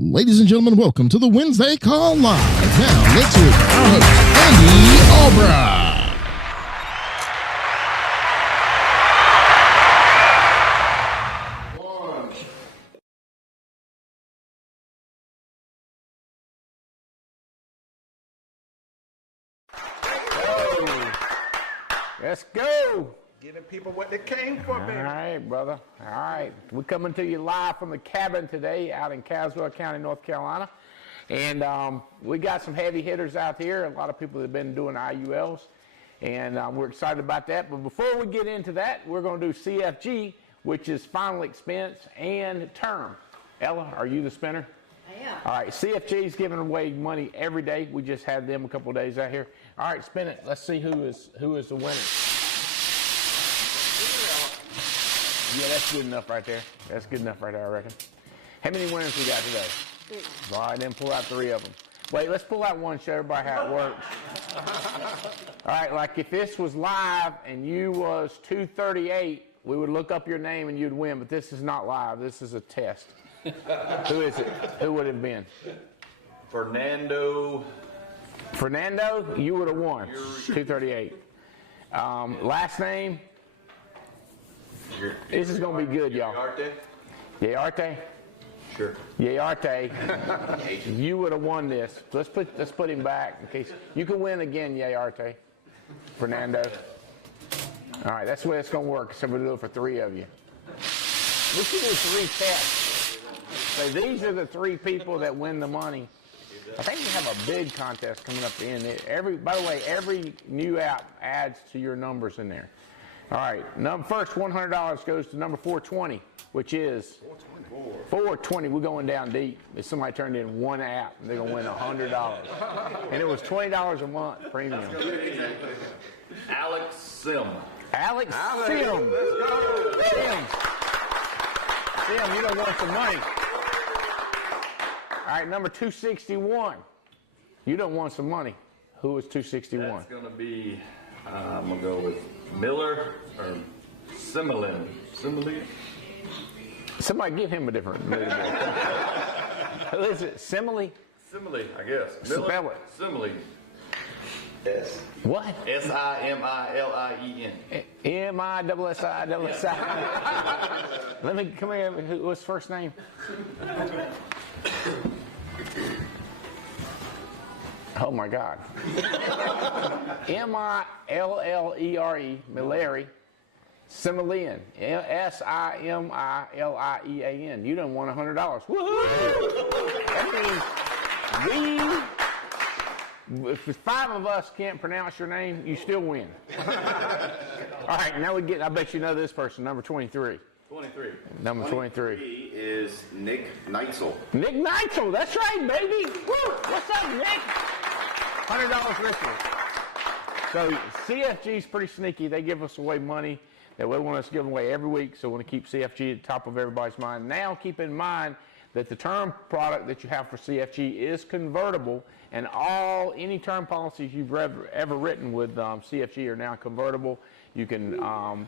Ladies and gentlemen, welcome to the Wednesday Call Live. Now, let's hear from our host, Andy Albright. Let's go. Giving people what they came for, baby. All right, brother. All right. We're coming to you live from the cabin today out in Caswell County, North Carolina. And we got some heavy hitters out here. A lot of people have been doing IULs. And we're excited about that. But before we get into that, we're going to do CFG, which is final expense and term. Ella, are you the spinner? I am. All right. CFG is giving away money every day. We just had them a couple of days out here. All right, spin it. Let's see who is the winner. Yeah, that's good enough right there. That's good enough right there, I reckon. How many winners we got today? 6. All right, then pull out 3 of them. Wait, let's pull out one, show everybody how it works. All right, like if this was live and you was 238, we would look up your name and you'd win, but this is not live. This is a test. Who is it? Who would it have been? Fernando, you would have won. 238. Last name? This is going to be good, y'all. Yayarte? Sure. Yayarte, you would have won this. Let's put him back in case you can win again, Yayarte. Fernando. All right, that's the way it's going to work. So we'll do it for 3 of you. We should do 3 tests. So these are the 3 people that win the money. I think we have a big contest coming up at the end. By the way, every new app adds to your numbers in there. All right, first $100 goes to number 420, which is 420. We're going down deep. If somebody turned in one app, they're going to win $100. And it was $20 a month premium. Alex Sim. Alex Sim. Sim, you don't want some money. All right, number 261. You don't want some money. Who is 261? That's going to be, I'm going to go with Miller or Similin. Somebody give him a different. Who is it? Simile? Simile, I guess. Spell it. Simile. S. What? Similien. M-I-S-S-I. Let me come here. What's his first name? Oh my God. M-I-L-L-E-R-E, Milleri, Similien, S-I-M-I-L-I-E-A-N. You done won $100. Woohoo! That means if 5 of us can't pronounce your name, you still win. All right, now I bet you know this person, number 23. 23. Number 23 is Nick Neitzel. Nick Neitzel, that's right, baby. Woo! What's up, Nick? $100 richer. So CFG's pretty sneaky. They give us away money that we want us to give away every week, so we want to keep CFG at the top of everybody's mind. Now keep in mind that the term product that you have for CFG is convertible, and any term policies you've ever written with CFG are now convertible. You can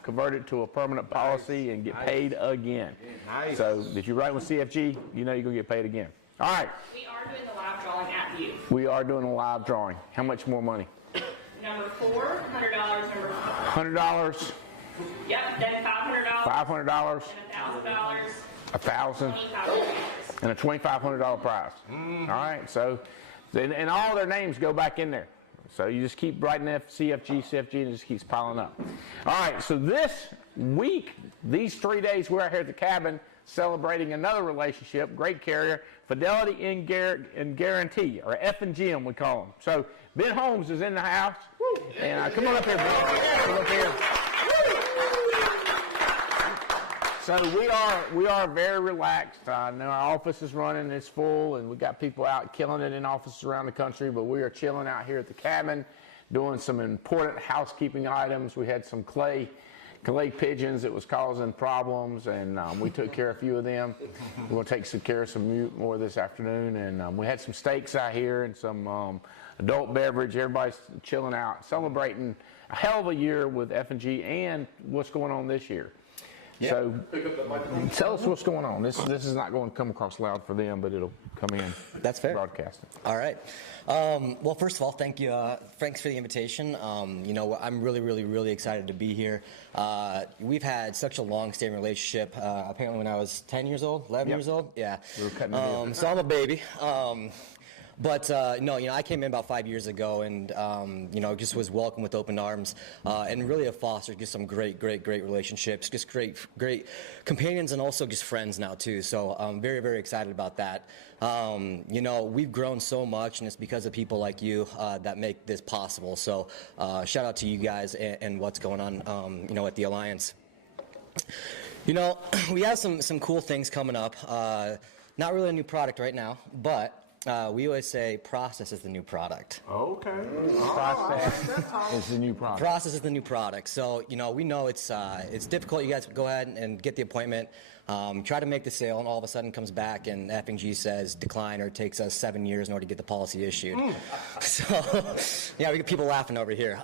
convert it to a permanent policy and get paid again. Nice. So if you write with CFG, you know you're going to get paid again. All right. We are doing the live drawing at View. We are doing a live drawing. How much more money? Number 4, $100. Number 5. $100. Yep, then $500. $500. And $1,000. $1,000. $2,500. And a $2,500 prize. All right. So, and all their names go back in there. So you just keep writing CFG, and it just keeps piling up. All right. So this week, these 3 days, we're out here at the cabin celebrating another relationship, great carrier, Fidelity and Guarantee, or F&GM we call them. So Ben Holmes is in the house. And come on up here, Ben. Come up here. So we are very relaxed. Our office is running, it's full, and we got people out killing it in offices around the country, but we are chilling out here at the cabin, doing some important housekeeping items. We had some clay pigeons that was causing problems, and we took care of a few of them. We're going to take care of some more this afternoon, and we had some steaks out here and some adult beverage. Everybody's chilling out, celebrating a hell of a year with F&G and what's going on this year. So tell us what's going on. This is not going to come across loud for them, but it'll come in. That's fair. Broadcasting. All right. Well, first of all, thank you. Thanks for the invitation. I'm really excited to be here. We've had such a long-standing relationship. Apparently, when I was 10 years old, 11 years old, yeah. We were cutting a deal. So I'm a baby. But I came in about 5 years ago, and just was welcomed with open arms, and really have fostered just some great relationships, just great companions, and also just friends now too. So I'm very excited about that. We've grown so much, and it's because of people like you that make this possible. So shout out to you guys and what's going on, at the Alliance. We have some cool things coming up. Not really a new product right now, but we always say process is the new product. Okay. Process is the new product. Process is the new product. So, we know it's difficult. You guys go ahead and get the appointment, try to make the sale, and all of a sudden comes back and F&G says decline, or it takes us 7 years in order to get the policy issued. So, yeah, we get people laughing over here.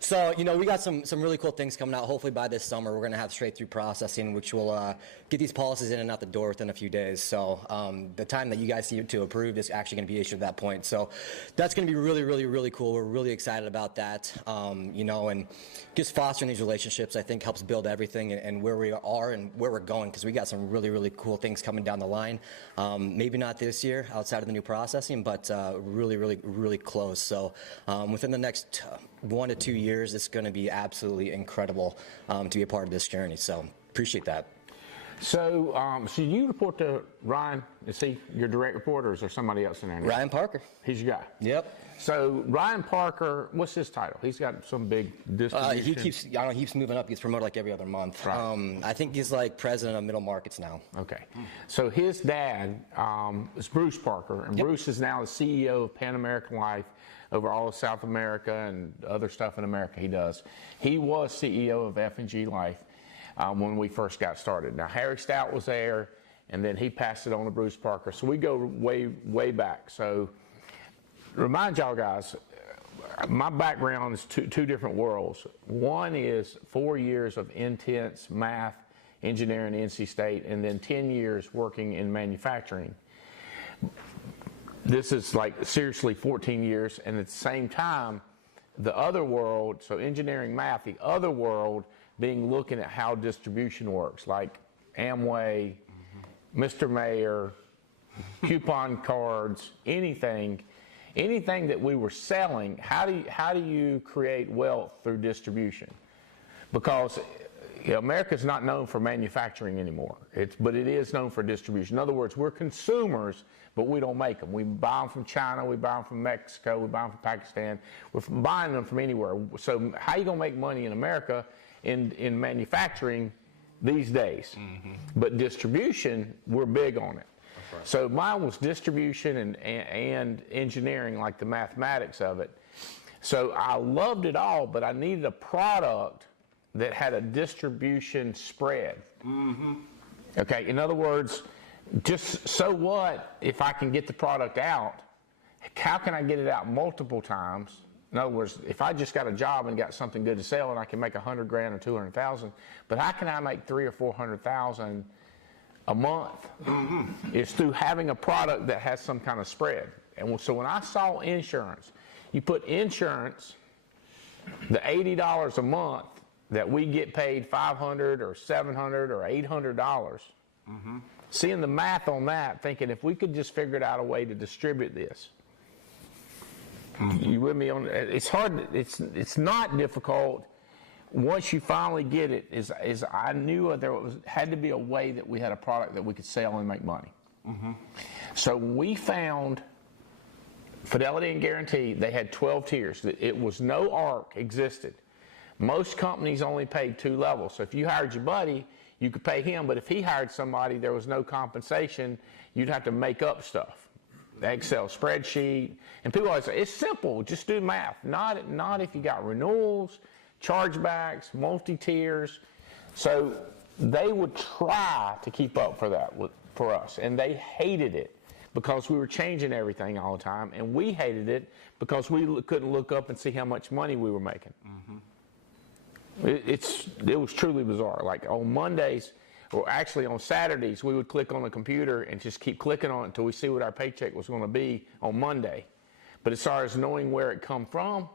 So, we got some really cool things coming out. Hopefully by this summer, we're going to have straight-through processing, which will get these policies in and out the door within a few days. So the time that you guys see to approve is actually going to be issued at that point. So that's going to be really cool. We're really excited about that. And just fostering these relationships, I think, helps build everything and where we are and where we're going, because we got some really cool things coming down the line. Maybe not this year outside of the new processing, but really close. So within the next 1 to 2 years, it's going to be absolutely incredible to be a part of this journey. So appreciate that. So, so you report to Ryan? Is he your direct reporter, or is there somebody else in there? Ryan Parker. He's your guy. Yep. So Ryan Parker, what's his title? He's got some big distribution. He keeps moving up. He's promoted like every other month. Right. I think he's like president of middle markets now. Okay. So his dad is Bruce Parker, and Bruce is now the CEO of Pan American Life over all of South America and other stuff in America he does. He was CEO of F&G Life when we first got started. Now, Harry Stout was there, and then he passed it on to Bruce Parker. So we go way back. So remind y'all guys, my background is two different worlds. One is 4 years of intense math, engineering at NC State, and then 10 years working in manufacturing. This is like seriously 14 years, and at the same time, the other world, so engineering math, the other world being looking at how distribution works, like Amway, Mr. Mayor, coupon cards, anything that we were selling. How do you create wealth through distribution? Because America's not known for manufacturing anymore, but it is known for distribution. In other words, we're consumers, but we don't make them. We buy them from China, we buy them from Mexico, we buy them from Pakistan. We're buying them from anywhere. So how are you going to make money in America in manufacturing these days? But distribution, we're big on it. Right. So mine was distribution and engineering, like the mathematics of it. So I loved it all, but I needed a product that had a distribution spread. Okay, in other words, just so what if I can get the product out? How can I get it out multiple times? In other words, if I just got a job and got something good to sell and I can make $100,000 or $200,000, but how can I make $300,000 or $400,000 a month? It's through having a product that has some kind of spread. And so when I saw insurance, you put insurance, the $80 a month that we get paid $500 or $700 or $800. Seeing the math on that, thinking if we could just figure out a way to distribute this. You with me on? It's hard. It's not difficult. Once you finally get it, is I knew had to be a way that we had a product that we could sell and make money. So we found Fidelity and Guarantee. They had 12 tiers. It was no ARC existed. Most companies only paid 2 levels. So if you hired your buddy, you could pay him, but if he hired somebody, there was no compensation. You'd have to make up stuff. The Excel spreadsheet. And people always say, it's simple, just do math. Not if you got renewals, chargebacks, multi-tiers. So they would try to keep up for us, and they hated it because we were changing everything all the time, and we hated it because we couldn't look up and see how much money we were making. It was truly bizarre. Like on Mondays, or actually on Saturdays, we would click on the computer and just keep clicking on it until we see what our paycheck was going to be on Monday. But as far as knowing where it come from,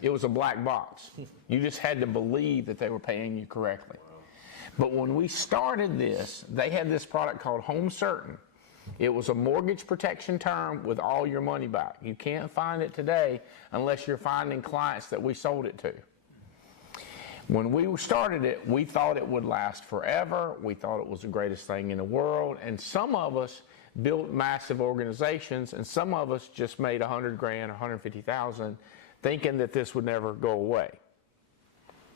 it was a black box. You just had to believe that they were paying you correctly. But when we started this, they had this product called Home Certain. It was a mortgage protection term with all your money back. You can't find it today unless you're finding clients that we sold it to. When we started it, we thought it would last forever. We thought it was the greatest thing in the world. And some of us built massive organizations, and some of us just made $100,000 or $150,000 thinking that this would never go away.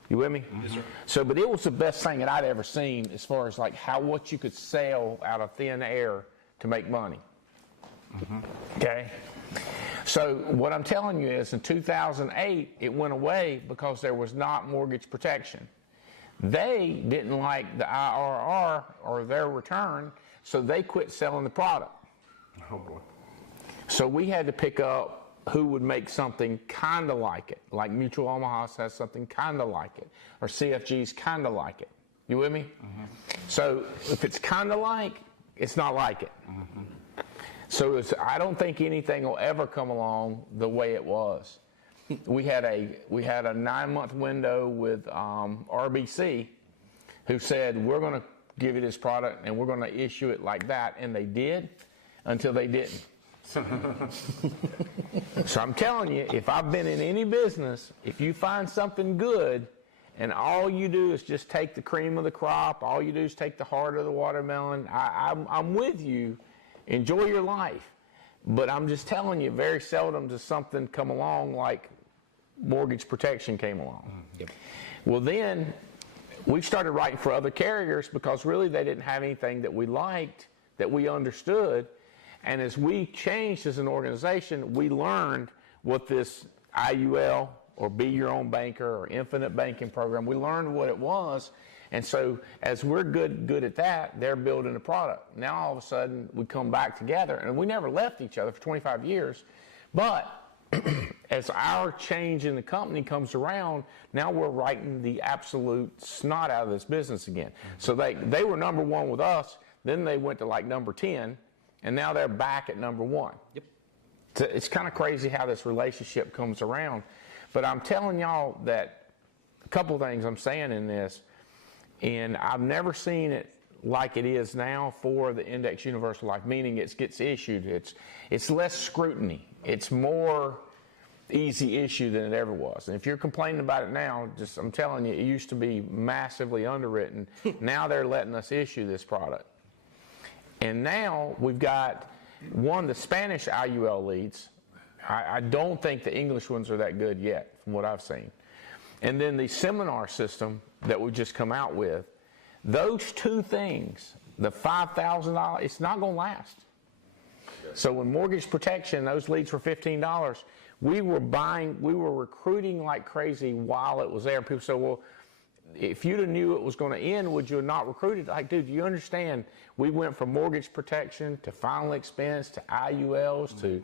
You with me? Yes, sir. So, but it was the best thing that I'd ever seen as far as like what you could sell out of thin air to make money. Okay? So what I'm telling you is in 2008, it went away because there was not mortgage protection. They didn't like the IRR or their return, so they quit selling the product. Oh, boy. So we had to pick up who would make something kind of like it, like Mutual Omaha has something kind of like it, or CFG's kind of like it. You with me? So if it's kind of like, it's not like it. So I don't think anything will ever come along the way it was. We had a 9-month window with RBC, who said we're going to give you this product and we're going to issue it like that, and they did until they didn't. So I'm telling you, if I've been in any business, if you find something good and all you do is just take the cream of the crop, all you do is take the heart of the watermelon, I'm with you. Enjoy your life. But I'm just telling you, very seldom does something come along like mortgage protection came along. Yep. Well, then we started writing for other carriers because really they didn't have anything that we liked, that we understood. And as we changed as an organization, we learned what this IUL or Be Your Own Banker or Infinite Banking program, we learned what it was. And so as we're good at that, they're building a product. Now all of a sudden we come back together, and we never left each other for 25 years. But as our change in the company comes around, now we're writing the absolute snot out of this business again. So they were number one with us, then they went to like number 10, and now they're back at number 1. Yep. It's kind of crazy how this relationship comes around. But I'm telling y'all that a couple of things I'm saying in this, and I've never seen it like it is now for the Index Universal Life, meaning it gets issued. It's less scrutiny. It's more easy issue than it ever was. And if you're complaining about it now, I'm telling you, it used to be massively underwritten. Now they're letting us issue this product. And now we've got, the Spanish IUL leads. I don't think the English ones are that good yet, from what I've seen. And then the seminar system that we've just come out with, those two things, the $5,000, it's not going to last. So when mortgage protection, those leads were $15, we were recruiting like crazy while it was there. People say, well, if you'd have knew it was going to end, would you have not recruited? Like, dude, you understand, we went from mortgage protection to final expense to IULs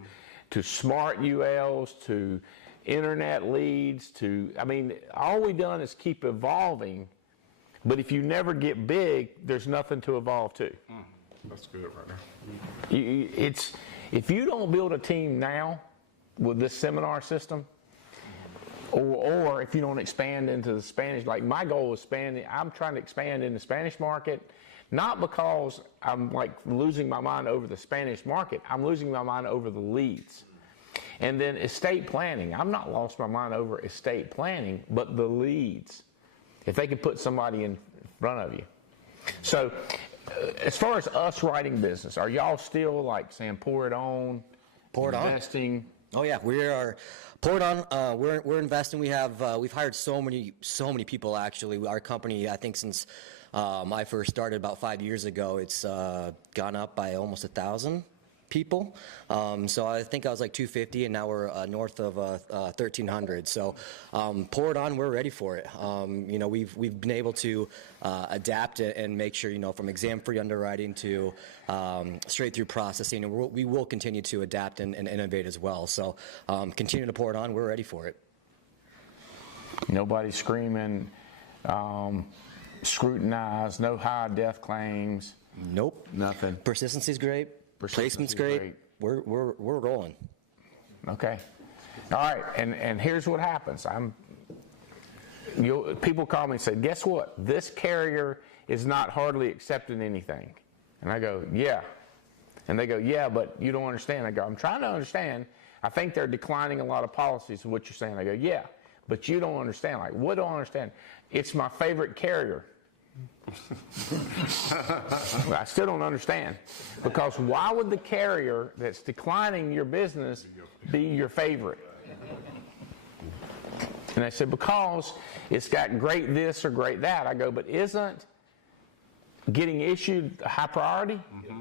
to smart ULs to internet leads all we've done is keep evolving. But if you never get big, there's nothing to evolve to. That's good right there. If you don't build a team now with this seminar system, or if you don't expand into the Spanish, like my goal is I'm trying to expand in the Spanish market, not because I'm like losing my mind over the Spanish market, I'm losing my mind over the leads. And then estate planning, I'm not lost my mind over estate planning, but the leads. If they could put somebody in front of you. So as far as us writing business, are y'all still like saying pour it on, investing? Oh yeah, we are pour it on. We're investing. We've hired so many people actually. Our company, I think since I first started about 5 years ago, it's gone up by almost 1,000 people. So I think I was like 250, and now we're north of 1,300. So pour it on. We're ready for it. We've been able to adapt and make sure, from exam-free underwriting to straight through processing, and we will continue to adapt and innovate as well. So continue to pour it on. We're ready for it. Nobody's screaming, scrutinized, no high death claims. Nope. Nothing. Persistency's great. Placement's great. We're rolling. Okay. All right. And here's what happens. People call me and say, guess what? This carrier is not hardly accepting anything. And I go, yeah. And they go, yeah, but you don't understand. I go, I'm trying to understand. I think they're declining a lot of policies of what you're saying. I go, yeah, but you don't understand. Like, what don't I understand? It's my favorite carrier. I still don't understand. Because why would the carrier that's declining your business be your favorite? And I said, because it's got great this or great that. I go, but isn't getting issued a high priority? Mm-hmm.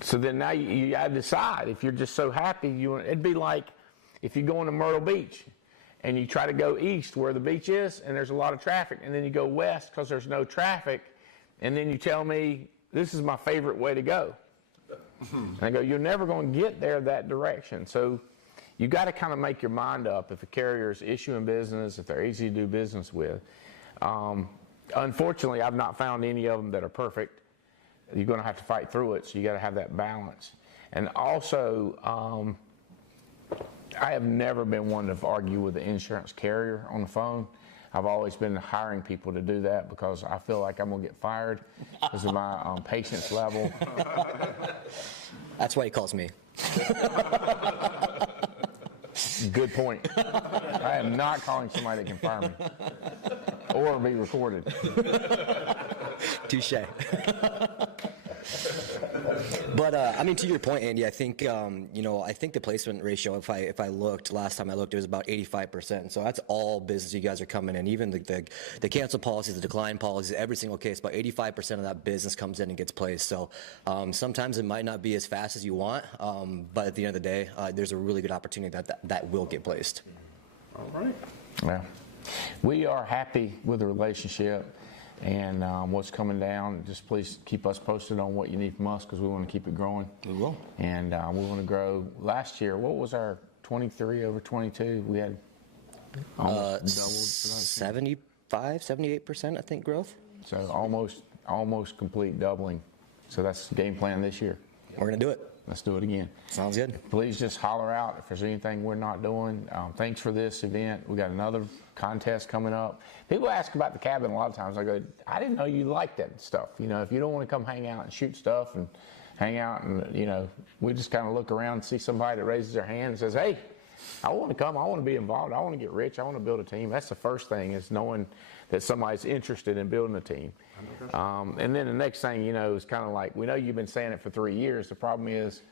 So then now you got to decide if you're just so happy. It'd be like if you go into Myrtle Beach and you try to go east where the beach is and there's a lot of traffic, and then you go west because there's no traffic, and then you tell me this is my favorite way to go. And I go, you're never going to get there that direction. So you got to kind of make your mind up if a carrier is issuing business, if they're easy to do business with. Unfortunately, I've not found any of them that are perfect. You're going to have to fight through it, so you got to have that balance. And also, I have never been one to argue with the insurance carrier on the phone. I've always been hiring people to do that because I feel like I'm going to get fired because of my patience level. That's why he calls me. Good point. I am not calling somebody that can fire me or be recorded. Touche. But I mean, to your point, Andy, I think I think the placement ratio, if I looked last time I looked, it was about 85%. So that's all business you guys are coming in. Even the cancel policies, the decline policies, every single case, about 85% of that business comes in and gets placed. So sometimes it might not be as fast as you want, but at the end of the day, there's a really good opportunity that will get placed. All right. Yeah, we are happy with the relationship. And what's coming down, just please keep us posted on what you need from us because we want to keep it growing. We will. And we want to grow. Last year, what was our 23 over 22? We had almost doubled. 78%, I think, growth. So almost complete doubling. So that's the game plan this year. We're going to do it. Let's do it again. Sounds good. Please just holler out if there's anything we're not doing. Thanks for this event. We got another contest coming up. People ask about the cabin a lot of times. I go, I didn't know you liked that stuff. You know, if you don't want to come hang out and shoot stuff and hang out and, we just kind of look around and see somebody that raises their hand and says, hey, I want to come. I want to be involved. I want to get rich. I want to build a team. That's the first thing, is knowing that somebody's interested in building a team. And then the next thing, is kind of like, we know you've been saying it for 3 years. The problem is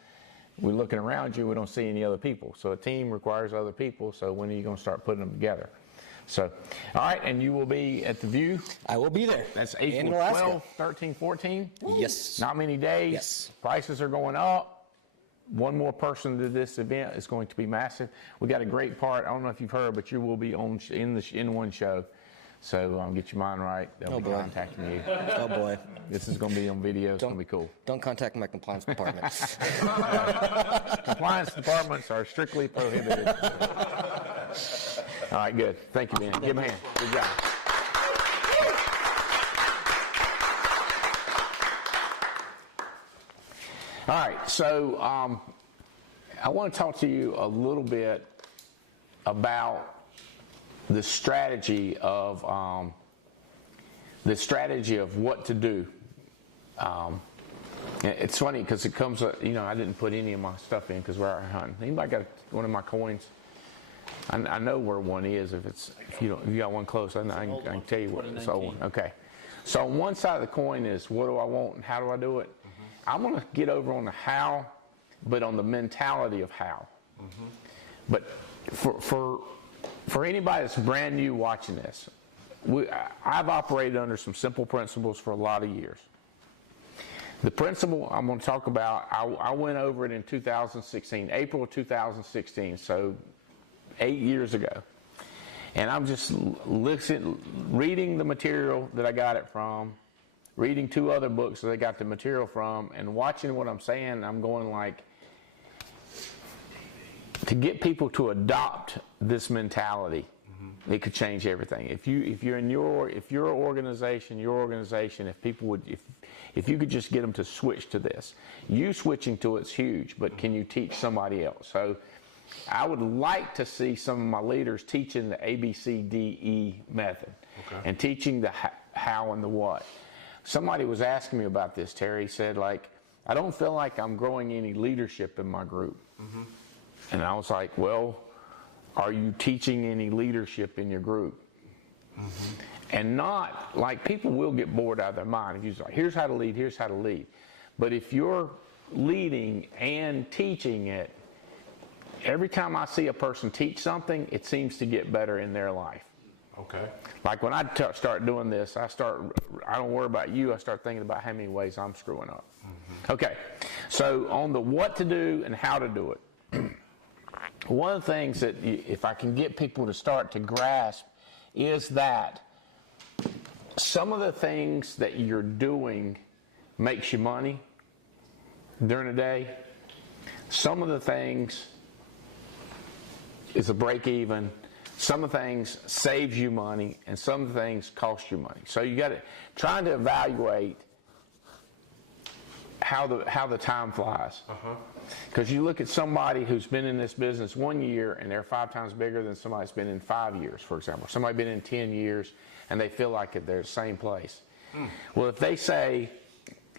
we're looking around you. We don't see any other people. So a team requires other people. So when are you going to start putting them together? So, all right. And you will be at the View. I will be there. That's April 12, 13, 14. Yes. Not many days. Yes. Prices are going up. One more person to this event is going to be massive. We got a great part. I don't know if you've heard, but you will be in one show. So get your mind right. They'll be contacting you. Oh, boy. This is going to be on video. It's going to be cool. Don't contact my compliance department. Compliance departments are strictly prohibited. All right, good. Thank you, man. Give him a hand. Good job. All right, so I want to talk to you a little bit about the strategy of what to do. It's funny because it comes, I didn't put any of my stuff in because we're out hunting. Anybody got one of my coins? I know where one is. If you got one close, I can tell you what it's old one. Okay. So on one side of the coin is what do I want and how do I do it. Mm-hmm. I'm going to get over on the how, but on the mentality of how. Mm-hmm. But for anybody that's brand new watching this, I've operated under some simple principles for a lot of years. The principle I'm going to talk about, I went over it in 2016, April of 2016, so 8 years ago. And I'm just reading the material that I got it from, reading 2 other books that I got the material from, and watching what I'm saying. I'm going like, to get people to adopt this mentality, it could change everything. If your organization, if you could just get them to switch to this, you switching to it's huge, but can you teach somebody else? So I would like to see some of my leaders teaching the ABCDE method, and teaching the how and the what. Somebody was asking me about this, Terry. He said, like, I don't feel like I'm growing any leadership in my group. And I was like, well, are you teaching any leadership in your group? And not, like, people will get bored out of their mind if you're like, here's how to lead, here's how to lead. But if you're leading and teaching it, every time I see a person teach something, it seems to get better in their life. Okay. Like when I start doing this, I don't worry about you, I start thinking about how many ways I'm screwing up. Okay, so on the what to do and how to do it, one of the things that if I can get people to start to grasp is that some of the things that you're doing makes you money during the day. Some of the things is a break even. Some of the things saves you money, and some of the things cost you money. So you got to trying to evaluate how the time flies. Because you look at somebody who's been in this business 1 year and they're 5 times bigger than somebody that's been in 5 years, for example. Somebody been in 10 years and they feel like they're the same place. Well, if they say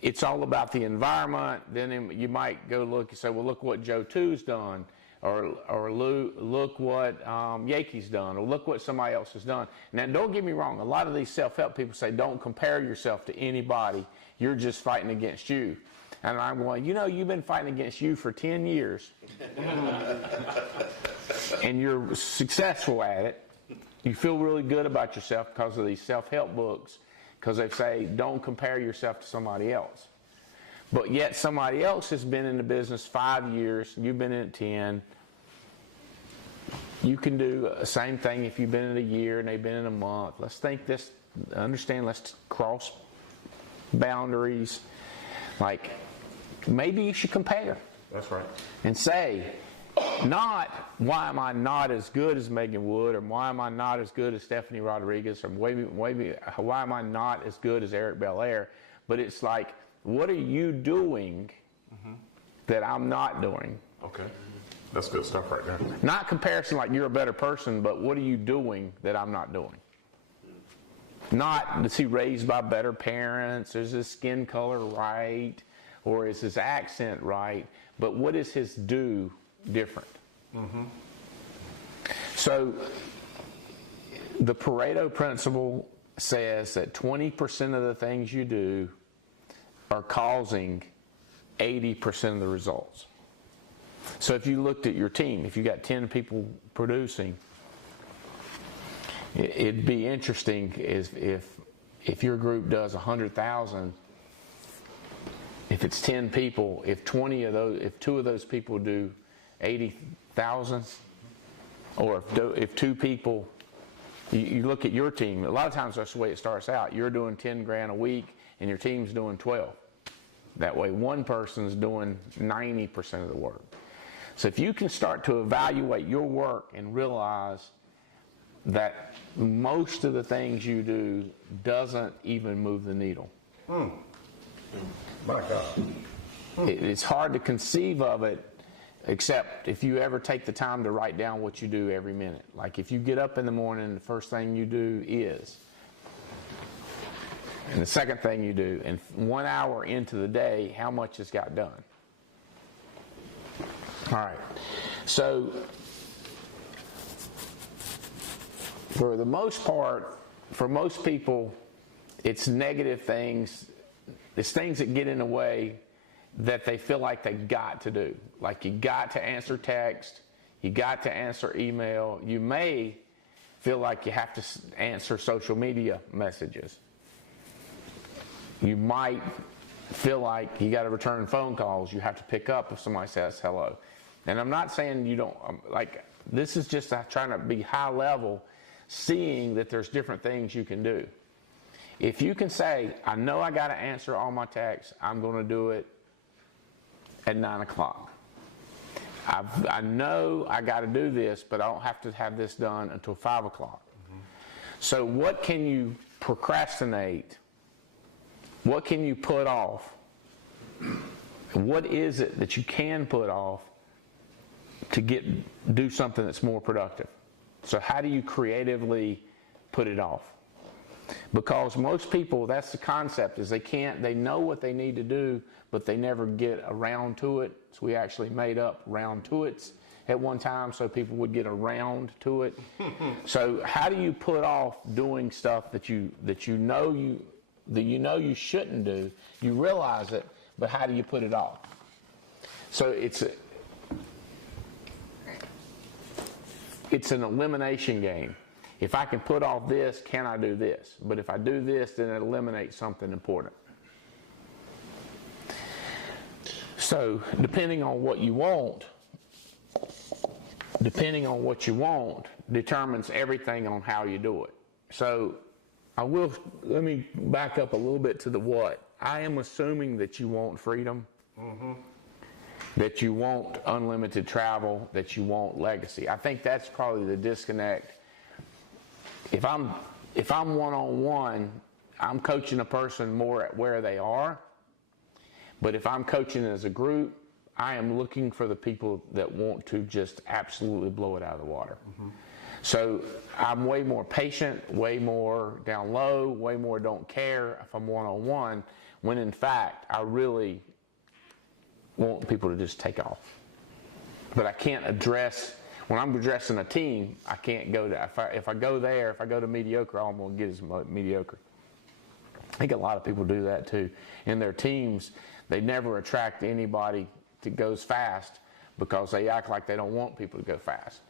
it's all about the environment, then you might go look and say, well, look what Joe 2's done. Or look what Yankee's done, or look what somebody else has done. Now, don't get me wrong. A lot of these self-help people say, don't compare yourself to anybody. You're just fighting against you. And I'm going, you've been fighting against you for 10 years. And you're successful at it. You feel really good about yourself because of these self-help books, because they say, don't compare yourself to somebody else. But yet somebody else has been in the business 5 years, you've been in it 10. You can do the same thing if you've been in a year and they've been in a month. Let's cross boundaries. Like, maybe you should compare. That's right. And say, not why am I not as good as Megan Wood, or why am I not as good as Stephanie Rodriguez, or maybe why am I not as good as Eric Belair, but it's like, what are you doing that I'm not doing? Okay. That's good stuff right there. Not comparison like you're a better person, but what are you doing that I'm not doing? Not, is he raised by better parents? Is his skin color right? Or is his accent right? But what is his do different? So the Pareto principle says that 20% of the things you do are causing 80% of the results. So if you looked at your team, if you got 10 people producing, it'd be interesting if your group does 100,000, if it's 10 people, if 2 of those people do 80,000, or if 2 people, you look at your team, a lot of times that's the way it starts out. You're doing 10 grand a week and your team's doing 12. That way one person's doing 90% of the work. So if you can start to evaluate your work and realize that most of the things you do doesn't even move the needle. My God. It's hard to conceive of it, except if you ever take the time to write down what you do every minute. Like if you get up in the morning, the first thing you do is, and the second thing you do, and 1 hour into the day, how much has got done? All right. So for the most part, for most people, it's negative things. It's things that get in the way that they feel like they got to do. Like you got to answer text, you got to answer email. You may feel like you have to answer social media messages. You might feel like you got to return phone calls. You have to pick up if somebody says hello. And I'm not saying you don't, like, this is just trying to be high level, seeing that there's different things you can do. If you can say, I know I got to answer all my texts, I'm going to do it at 9 o'clock. I know I got to do this, but I don't have to have this done until 5 o'clock. So what can you procrastinate? What can you put off? What is it that you can put off to do something that's more productive? So how do you creatively put it off? Because most people, that's the concept, is they know what they need to do, but they never get around to it. So we actually made up round to it at one time so people would get around to it. So how do you put off doing stuff that you know you shouldn't do? You realize it, but how do you put it off? So it's an elimination game. If I can put off this, can I do this? But if I do this, then it eliminates something important. So depending on what you want determines everything on how you do it. So let me back up a little bit to the what. I am assuming that you want freedom, that you want unlimited travel, that you want legacy. I think that's probably the disconnect. If I'm one-on-one, I'm coaching a person more at where they are. But if I'm coaching as a group, I am looking for the people that want to just absolutely blow it out of the water. So I'm way more patient, way more down low, way more don't care if I'm one-on-one, when in fact I really want people to just take off. But I can't address, when I'm addressing a team, I can't go to, if I go to mediocre, all I'm going to get is mediocre. I think a lot of people do that too. In their teams, they never attract anybody that goes fast because they act like they don't want people to go fast.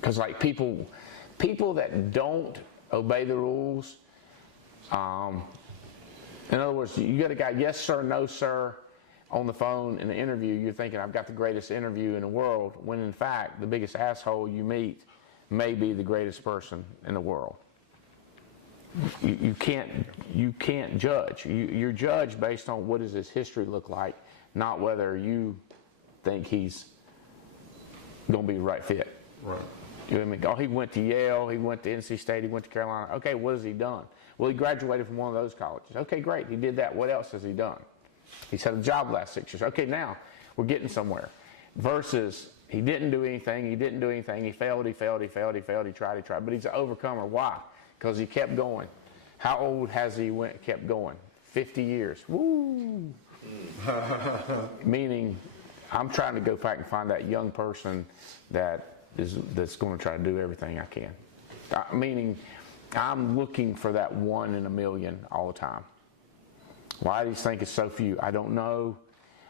Because like people that don't obey the rules, in other words, you got a guy, yes sir, no sir, on the phone in the interview, you're thinking I've got the greatest interview in the world, when in fact the biggest asshole you meet may be the greatest person in the world. You can't judge. You're judged based on what does his history look like, not whether you think he's going to be the right fit. Right. You know what I mean? Oh, he went to Yale, he went to NC State, he went to Carolina. Okay, what has he done? Well, he graduated from one of those colleges. Okay, great, he did that. What else has he done? He's had a job the last 6 years. Okay, now we're getting somewhere. Versus he didn't do anything, he failed, he tried, but he's an overcomer. Why? Because he kept going. How old has he kept going? 50 years. Woo! Meaning, I'm trying to go back and find that young person that's going to try to do everything I can. Meaning, I'm looking for that 1 in a million all the time. Why do you think it's so few? I don't know.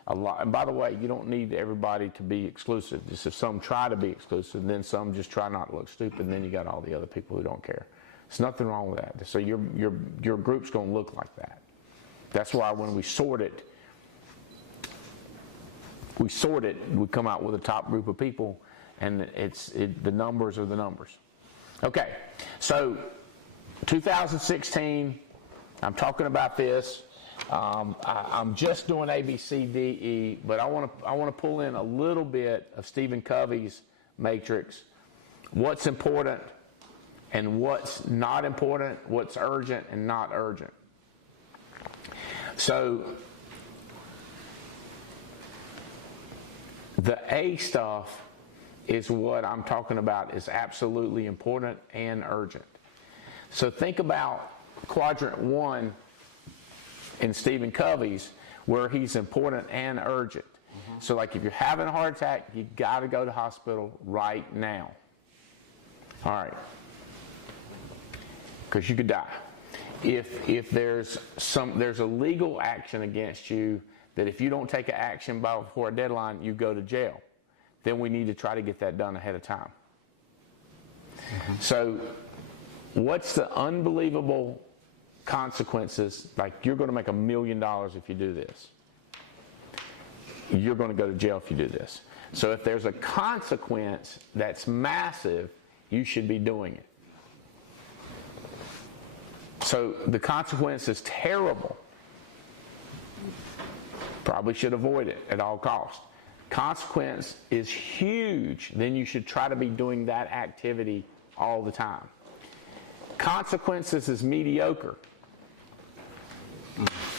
A lot. And by the way, you don't need everybody to be exclusive. Just if some try to be exclusive, then some just try not to look stupid, and then you got all the other people who don't care. There's nothing wrong with that. So your group's going to look like that. That's why when we sort it, we come out with a top group of people, and the numbers are the numbers. Okay, so 2016, I'm talking about this. I'm just doing ABCDE, but I want to pull in a little bit of Stephen Covey's matrix. What's important and what's not important, what's urgent and not urgent. So the A stuff is what I'm talking about is absolutely important and urgent. So think about quadrant 1 in Stephen Covey's, where he's important and urgent. So like if you're having a heart attack, you got to go to the hospital right now. All right. Because you could die. If there's a legal action against you that if you don't take an action before a deadline, you go to jail. Then we need to try to get that done ahead of time. So what's the unbelievable consequences? Like you're going to make $1 million if you do this. You're going to go to jail if you do this. So if there's a consequence that's massive, you should be doing it. So the consequence is terrible. Probably should avoid it at all costs. Consequence is huge. Then you should try to be doing that activity all the time. Consequences is mediocre.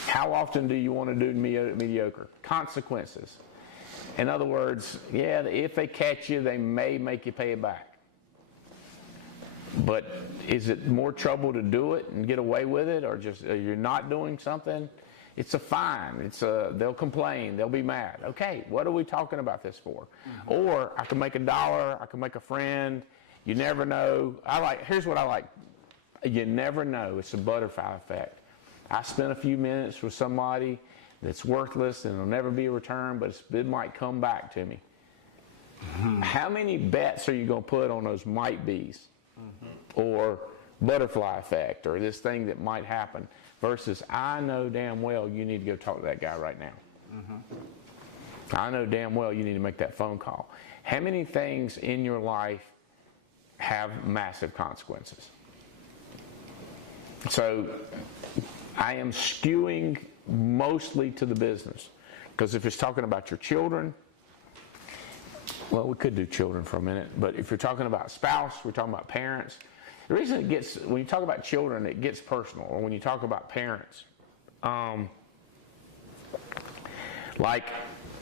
How often do you want to do mediocre? Consequences. In other words, yeah, if they catch you, they may make you pay it back. But is it more trouble to do it and get away with it, or just you're not doing something? It's a fine. They'll complain. They'll be mad. Okay, what are we talking about this for? Or I can make $1. I can make a friend. You never know. Here's what I like. You never know. It's a butterfly effect. I spent a few minutes with somebody that's worthless and it'll never be returned, but it might come back to me. How many bets are you going to put on those might be's? Or butterfly effect, or this thing that might happen, versus I know damn well you need to go talk to that guy right now. I know damn well you need to make that phone call. How many things in your life have massive consequences? So I am skewing mostly to the business, because if it's talking about your children, well, we could do children for a minute, but if you're talking about spouse, we're talking about parents. The reason it gets, when you talk about children, it gets personal, or when you talk about parents, like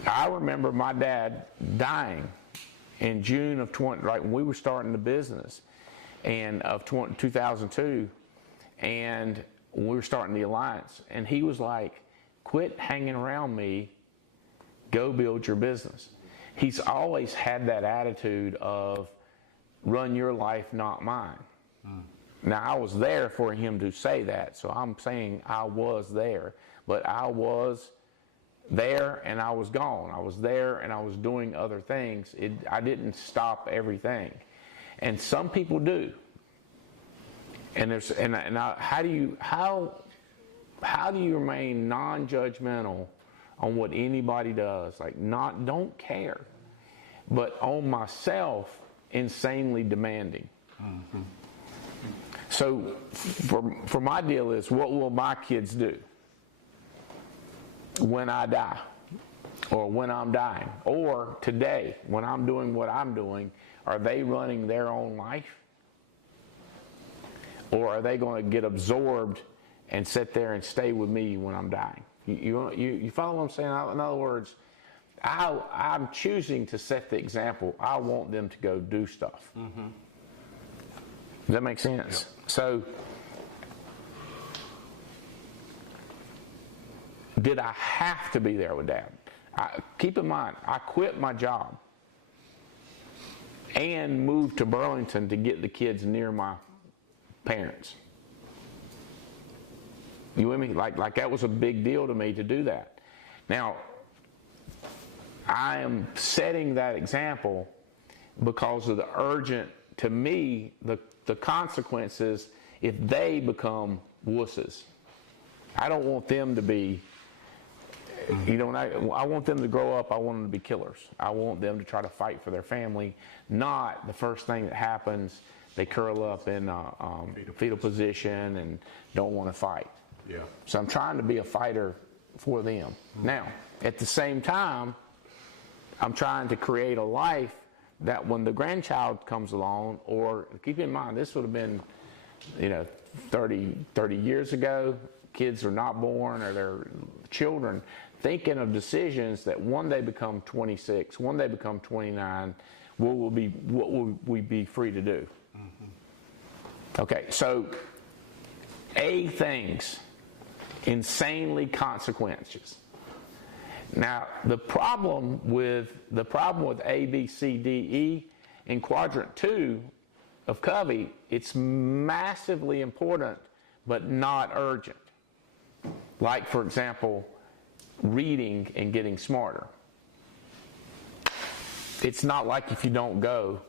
I remember my dad dying in June of right when we were starting the business, and of 2002, and when we were starting the Alliance, and he was like, "Quit hanging around me, go build your business." He's always had that attitude of run your life, not mine. Now, I was there for him to say that, so I'm saying I was there. But I was there and I was gone. I was there and I was doing other things. I didn't stop everything. And some people do. And how do you remain non-judgmental on what anybody does? Like, don't care. But on myself, insanely demanding. So for my deal is, what will my kids do when I die, or when I'm dying, or today when I'm doing what I'm doing? Are they running their own life, or are they going to get absorbed and sit there and stay with me when I'm dying? You follow what I'm saying? In other words, I'm choosing to set the example. I want them to go do stuff. Does that make sense? Yeah. So, did I have to be there with Dad? Keep in mind, I quit my job and moved to Burlington to get the kids near my parents. You with me? Like that was a big deal to me to do that. Now, I am setting that example because of the urgent, to me, the consequences if they become wusses. I don't want them to be, I want them to grow up, I want them to be killers. I want them to try to fight for their family, not the first thing that happens, they curl up in fetal position and don't want to fight. Yeah. So I'm trying to be a fighter for them. Now, at the same time, I'm trying to create a life that when the grandchild comes along, or keep in mind, this would have been, 30 years ago, kids are not born, or they're children, thinking of decisions that one day become 26, one day become 29, what will we be free to do? Okay, so things, insanely consequences. Now, the problem with ABCDE in quadrant 2 of Covey, it's massively important, but not urgent. Like, for example, reading and getting smarter. It's not like if you don't go,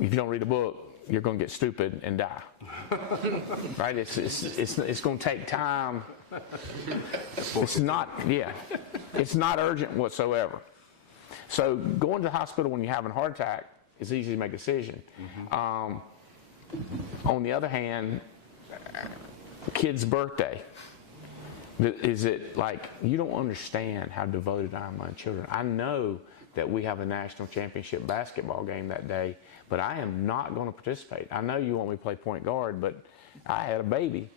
if you don't read a book, you're going to get stupid and die. Right? It's going to take time. It's not urgent whatsoever. So going to the hospital when you're having a heart attack is easy to make a decision. On the other hand, kid's birthday, Is it like, you don't understand how devoted I am to my children. I know that we have a national championship basketball game that day, but I am not going to participate. I know you want me to play point guard, but I had a baby,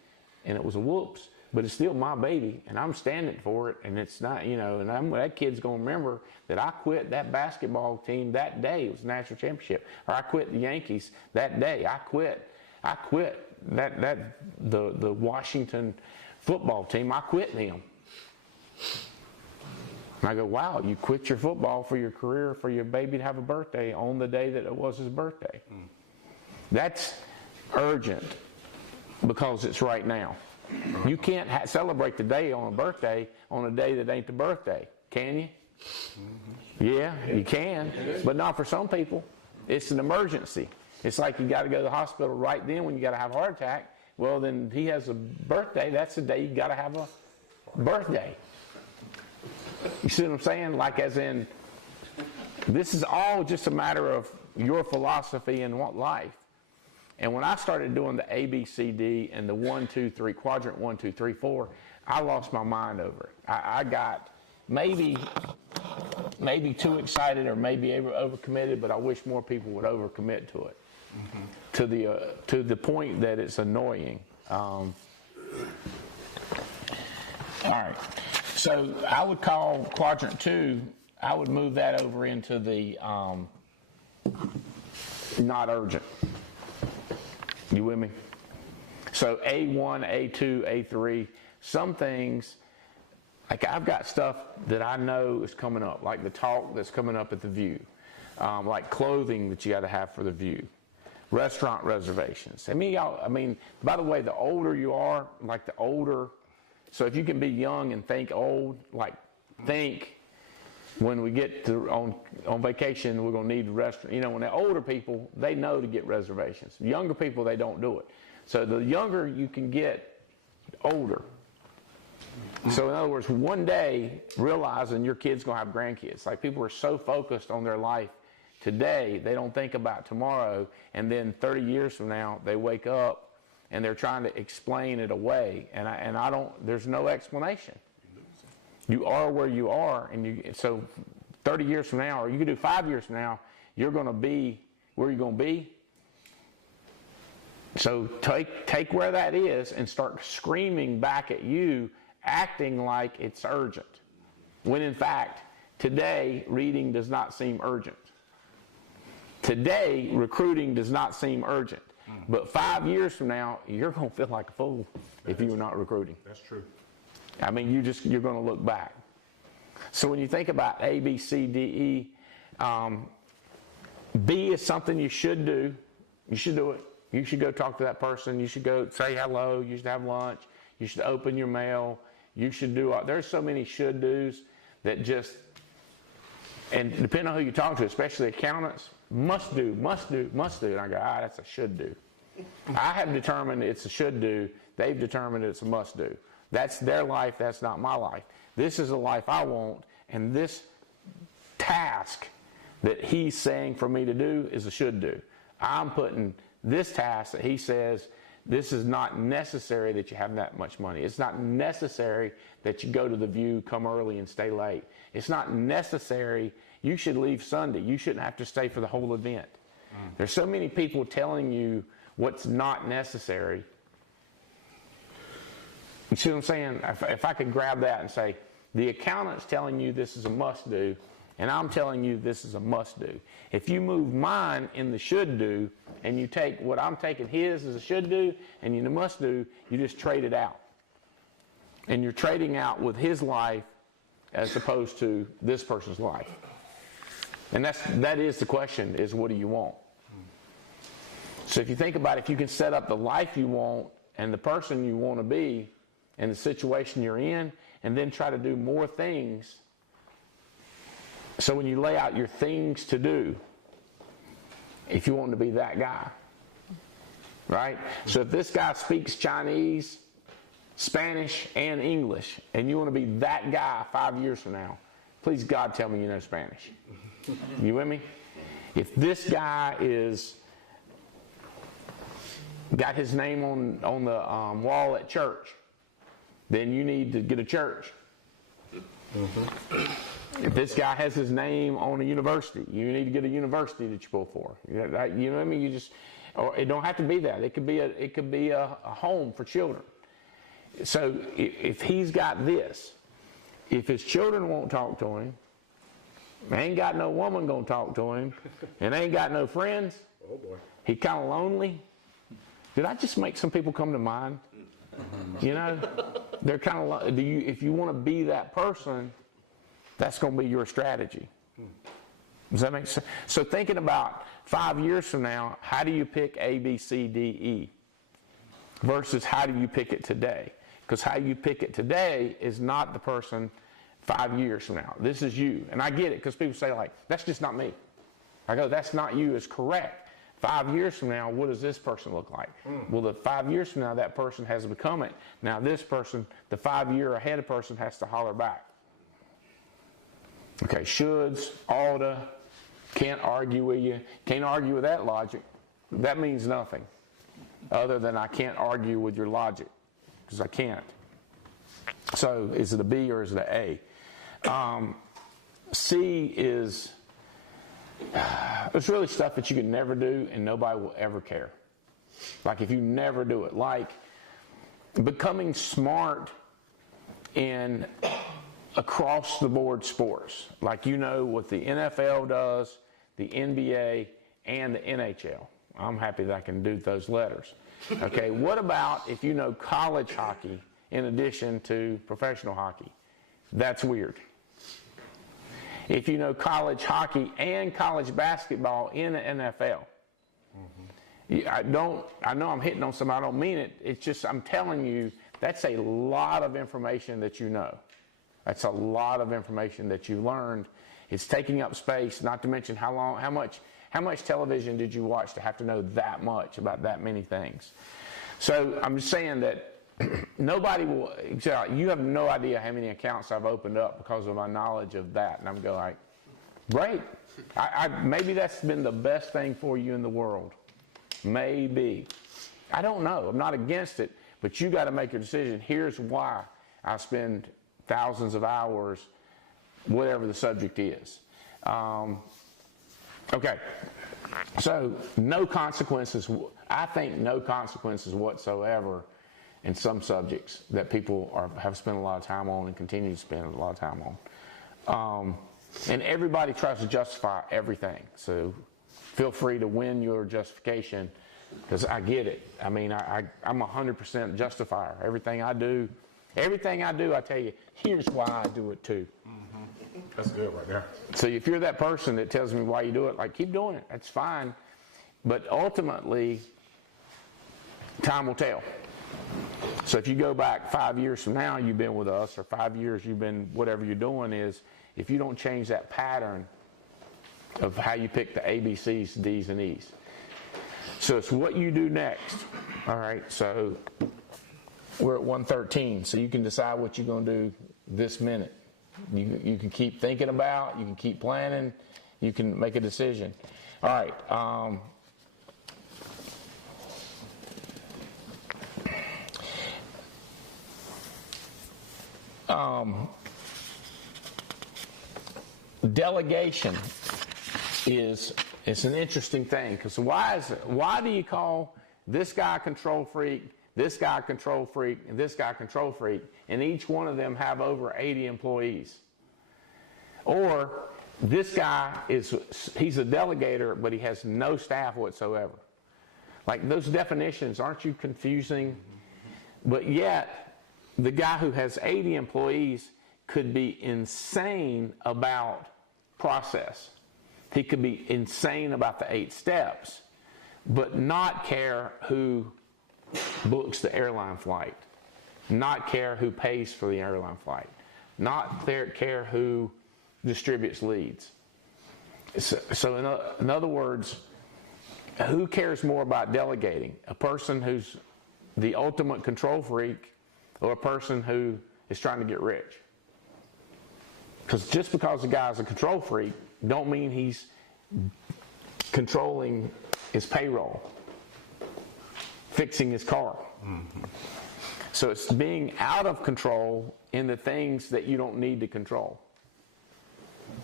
and it was a whoops, but it's still my baby, and I'm standing for it, and it's not, and that kid's going to remember that I quit that basketball team that day. It was a national championship. Or I quit the Yankees that day. I quit the Washington football team. I quit them. And I go, wow, you quit your football for your career, for your baby to have a birthday on the day that it was his birthday. That's urgent because it's right now. You can't celebrate the day on a birthday on a day that ain't the birthday, can you? Yeah, you can, but not for some people. It's an emergency. It's like you got to go to the hospital right then when you got to have a heart attack. Well, then he has a birthday. That's the day you got to have a birthday. You see what I'm saying? Like, as in, this is all just a matter of your philosophy in what life. And when I started doing the ABCD and the 1, 2, 3, quadrant 1, 2, 3, 4, I lost my mind over it. I got maybe too excited or maybe overcommitted, but I wish more people would overcommit to it. To the point that it's annoying. All right. So I would call quadrant 2, I would move that over into the not urgent. You with me? So A1, A2, A3, some things, like I've got stuff that I know is coming up, like the talk that's coming up at the View, like clothing that you got to have for the View. Restaurant reservations. I mean, by the way, the older you are, like the older, so if you can be young and think old, like think when we get to on vacation, we're going to need a restaurant. When they're older people, they know to get reservations. Younger people, they don't do it. So the younger you can get, older. So in other words, one day, realizing your kid's going to have grandkids. Like, people are so focused on their life today, they don't think about tomorrow, and then 30 years from now, they wake up and they're trying to explain it away, and I don't. There's no explanation. You are where you are, and so 30 years from now, or you could do 5 years from now, you're going to be where you're going to be. So take where that is and start screaming back at you, acting like it's urgent, when in fact today reading does not seem urgent. Today, recruiting does not seem urgent. But 5 years from now, you're going to feel like a fool if you're not recruiting. That's true. I mean, you're going to look back. So when you think about ABCDE, B is something you should do. You should do it. You should go talk to that person. You should go say hello. You should have lunch. You should open your mail. You should do. There's so many should do's that just, and depending on who you talk to, especially accountants, must do. And I go, that's a should do. I have determined it's a should do. They've determined it's a must do. That's their life. That's not my life. This is a life I want, and this task that he's saying for me to do is a should do. I'm putting this task that he says, this is not necessary that you have that much money. It's not necessary that you go to the View, come early and stay late. It's not necessary you should leave Sunday. You shouldn't have to stay for the whole event. There's so many people telling you what's not necessary. You see what I'm saying? If I could grab that and say, the accountant's telling you this is a must do, and I'm telling you this is a must do. If you move mine in the should do, and you take what I'm taking his as a should do, and you must do, you just trade it out. And you're trading out with his life as opposed to this person's life. And that is the question, is what do you want? So if you think about it, if you can set up the life you want and the person you want to be and the situation you're in, and then try to do more things. So when you lay out your things to do, if you want to be that guy, right? So if this guy speaks Chinese, Spanish, and English, and you want to be that guy 5 years from now, please God tell me you know Spanish. You with me? If this guy is got his name on the wall at church, then you need to get a church. If this guy has his name on a university, you need to get a university that you pull for. You know what I mean? You just, or it don't have to be that. It could be a home for children. So if he's got this, if his children won't talk to him, ain't got no woman gonna talk to him, and ain't got no friends, Oh boy. he's kind of lonely. Did I just make some people come to mind? You know, they're kind of. If you want to be that person, that's going to be your strategy. Does that make sense? So thinking about 5 years from now, how do you pick ABCDE versus how do you pick it today? Because how you pick it today is not the person 5 years from now. This is you. And I get it because people say, like, that's just not me. I go, that's not you is correct. 5 years from now, what does this person look like? Well, the 5 years from now, that person has become it. Now, this person, the 5 year ahead of person, has to holler back. Okay, shoulds, oughta, can't argue with you. Can't argue with that logic. That means nothing other than I can't argue with your logic because I can't. So, is it a B or is it an A? C is... It's really stuff that you can never do and nobody will ever care. Like if you never do it. Like becoming smart in across the board sports. Like you know what the NFL does, the NBA, and the NHL. I'm happy that I can do those letters. Okay, what about if you know college hockey in addition to professional hockey? That's weird. If you know college hockey and college basketball in the NFL. I know I'm hitting on something, I don't mean it. It's just I'm telling you that's a lot of information that you know. That's a lot of information that you learned. It's taking up space, not to mention how much television did you watch to have to know that much about that many things. So I'm just saying that nobody will, you have no idea how many accounts I've opened up because of my knowledge of that. And I'm going like, great. Maybe that's been the best thing for you in the world. Maybe. I don't know. I'm not against it, but you got to make a decision. Here's why I spend thousands of hours, whatever the subject is. Okay. So no consequences. I think no consequences whatsoever in some subjects that people have spent a lot of time on and continue to spend a lot of time on. And everybody tries to justify everything. So feel free to win your justification because I get it. I mean, I'm 100% justifier. Everything I do, I tell you, here's why I do it too. That's good right there. So if you're that person that tells me why you do it, like keep doing it. That's fine. But ultimately, time will tell. So if you go back 5 years from now, you've been with us, or 5 years you've been, whatever you're doing is, if you don't change that pattern of how you pick the ABCs, D's, and E's. So it's what you do next. All right, so we're at 1:13, so you can decide what you're going to do this minute. You can keep thinking about, you can keep planning, you can make a decision. All right. Delegation it's an interesting thing because why do you call this guy control freak, this guy control freak, and this guy control freak, and each one of them have over 80 employees? Or this guy he's a delegator, but he has no staff whatsoever. Like those definitions, aren't you confusing? But yet, the guy who has 80 employees could be insane about process. He could be insane about the 8 steps, but not care who books the airline flight, not care who pays for the airline flight, not care who distributes leads. So in other words, who cares more about delegating? A person who's the ultimate control freak or a person who is trying to get rich? Because just because a guy's a control freak don't mean he's controlling his payroll, fixing his car. So it's being out of control in the things that you don't need to control.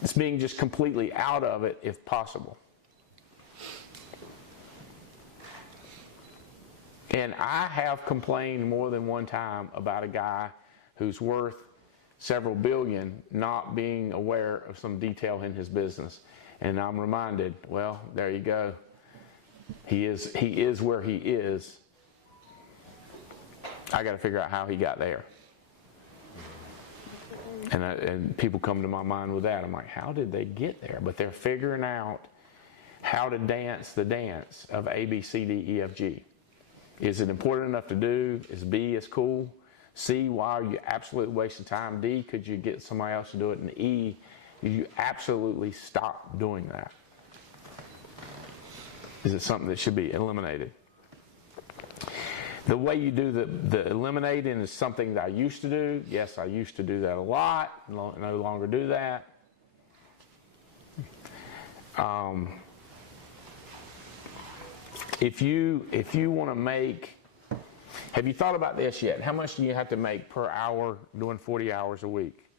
It's being just completely out of it if possible. And I have complained more than one time about a guy who's worth several billion not being aware of some detail in his business. And I'm reminded, well, there you go. He is where he is. I got to figure out how he got there. And people come to my mind with that. I'm like, how did they get there? But they're figuring out how to dance the dance of A, B, C, D, E, F, G. Is it important enough to do? Is B is cool? C, why are you absolutely wasting time? D, could you get somebody else to do it? And E, you absolutely stop doing that. Is it something that should be eliminated? The way you do the eliminating is something that I used to do. Yes, I used to do that a lot. No longer do that. If you want to make, have you thought about this yet? How much do you have to make per hour doing 40 hours a week?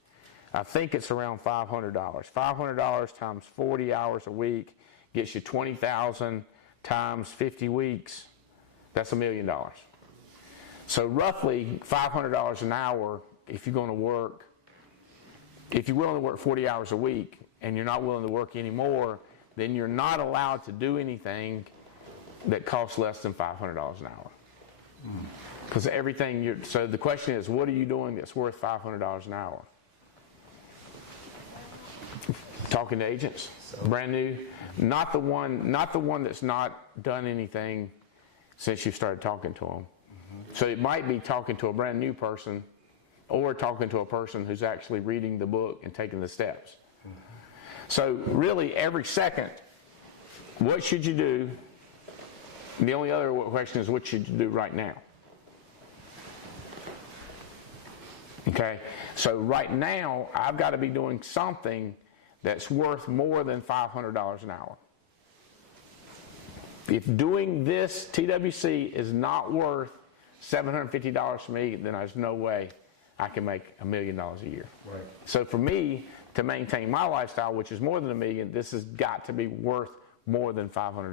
I think it's around $500. $500 times 40 hours a week gets you $20,000 times 50 weeks. That's $1 million. So roughly $500 an hour if you're going to work. If you're willing to work 40 hours a week and you're not willing to work anymore, then you're not allowed to do anything that costs less than $500 an hour. Because everything so the question is, what are you doing that's worth $500 an hour? Talking to agents, brand new, not the one that's not done anything since you started talking to them. So it might be talking to a brand new person or talking to a person who's actually reading the book and taking the steps. So really every second, what should you do? The only other question is, what should you do right now? Okay, so right now I've got to be doing something that's worth more than $500 an hour. If doing this TWC is not worth $750 for me, then there's no way I can make $1 million a year. Right. So for me to maintain my lifestyle, which is more than $1 million, this has got to be worth more than $500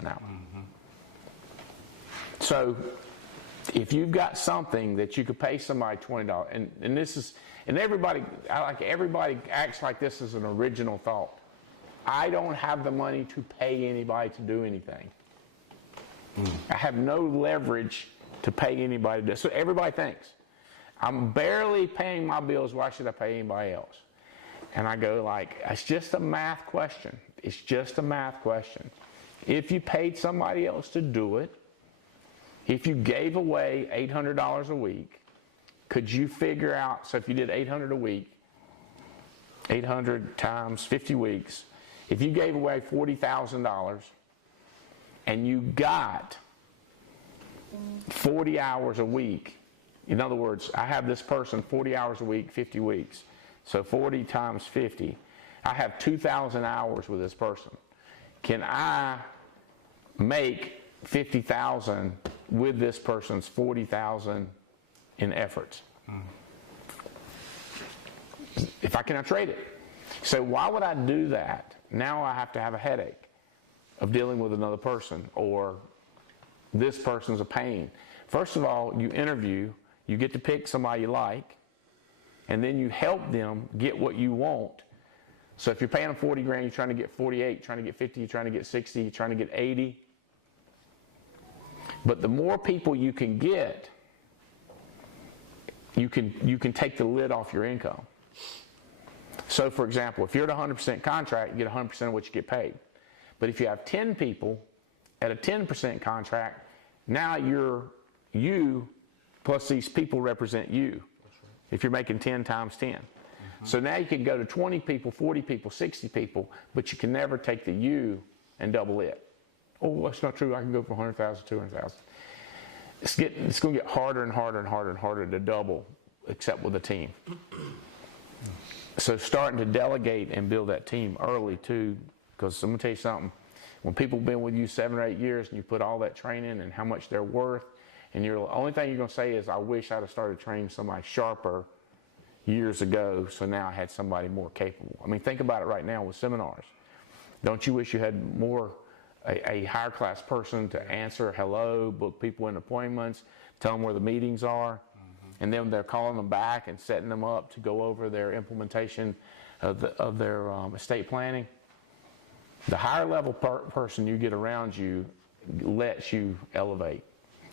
an hour. Mm-hmm. So if you've got something that you could pay somebody $20, and this is, and everybody acts like this is an original thought. I don't have the money to pay anybody to do anything. I have no leverage to pay anybody to do it. So everybody thinks, I'm barely paying my bills, why should I pay anybody else? And I go like, it's just a math question. It's just a math question. If you paid somebody else to do it, if you gave away $800 a week, could you figure out, so if you did $800 a week, 800 times 50 weeks, if you gave away $40,000 and you got 40 hours a week, in other words, I have this person 40 hours a week, 50 weeks, so 40 times 50, I have 2,000 hours with this person. Can I make 50,000 with this person's 40,000 in efforts? If I cannot trade it. So why would I do that? Now I have to have a headache of dealing with another person, or this person's a pain. First of all, you interview, you get to pick somebody you like, and then you help them get what you want. So if you're paying them 40 grand, you're trying to get 48, trying to get 50, you're trying to get 60, you're trying to get 80. But the more people you can get, you can take the lid off your income. So for example, if you're at 100% contract, you get 100% of what you get paid. But if you have 10 people at a 10% contract, now you plus these people represent you. If you're making 10 times 10. So now you can go to 20 people, 40 people, 60 people, but you can never take the you and double it. Oh, that's not true. I can go for 100,000, 200,000. It's going to get harder and harder and harder and harder to double, except with a team. So starting to delegate and build that team early too, because I'm going to tell you something. When people have been with you 7 or 8 years and you put all that training and how much they're worth, and the only thing you're going to say is, I wish I'd have started training somebody sharper years ago, so now I had somebody more capable. I mean, think about it right now with seminars. Don't you wish you had a higher class person to answer hello, book people in appointments, tell them where the meetings are, and then they're calling them back and setting them up to go over their implementation of their estate planning? The higher level person you get around you lets you elevate.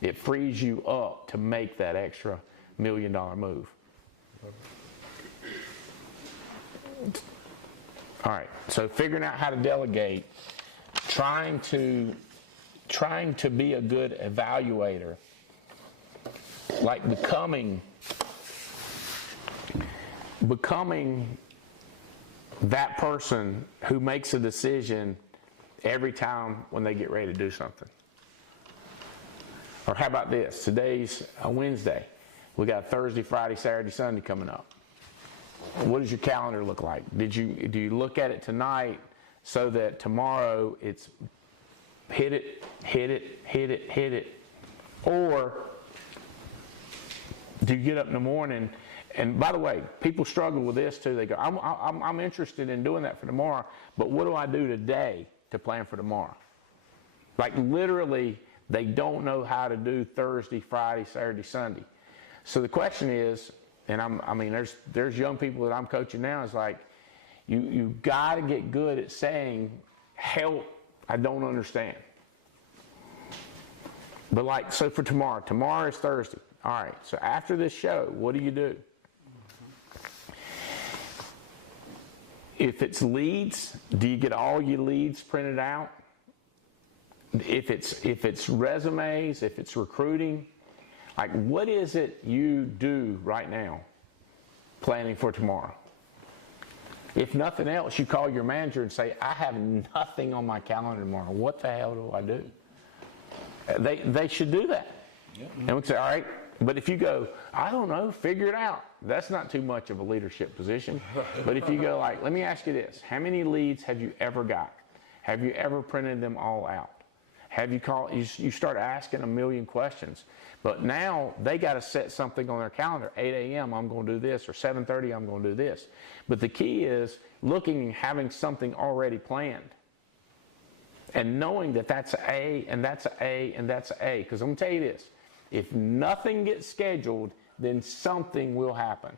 It frees you up to make that extra $1 million move. All right, so figuring out how to delegate, trying to be a good evaluator, like becoming that person who makes a decision every time when they get ready to do something. Or how about this? Today's a Wednesday. We got Thursday, Friday, Saturday, Sunday coming up. What does your calendar look like? Do you look at it tonight so that tomorrow it's hit it, hit it, hit it, hit it? Or do you get up in the morning? And by the way, people struggle with this too. They go, I'm interested in doing that for tomorrow, but what do I do today to plan for tomorrow? Like literally, they don't know how to do Thursday, Friday, Saturday, Sunday. So the question is, and I mean, there's young people that I'm coaching now. It's like, you got to get good at saying, help, I don't understand. But like, so for tomorrow is Thursday. All right, so after this show, what do you do? If it's leads, do you get all your leads printed out? If it's resumes, if it's recruiting, like what is it you do right now planning for tomorrow? If nothing else, you call your manager and say, I have nothing on my calendar tomorrow. What the hell do I do? They should do that. Yep. And we say, all right, but if you go, I don't know, figure it out. That's not too much of a leadership position. But if you go like, let me ask you this. How many leads have you ever got? Have you ever printed them all out? Have you called? You start asking a million questions. But now they got to set something on their calendar. 8 a.m. I'm going to do this, or 7:30 I'm going to do this. But the key is looking and having something already planned. And knowing that that's an A, and that's an A, and that's an A. Because I'm going to tell you this. If nothing gets scheduled, then something will happen.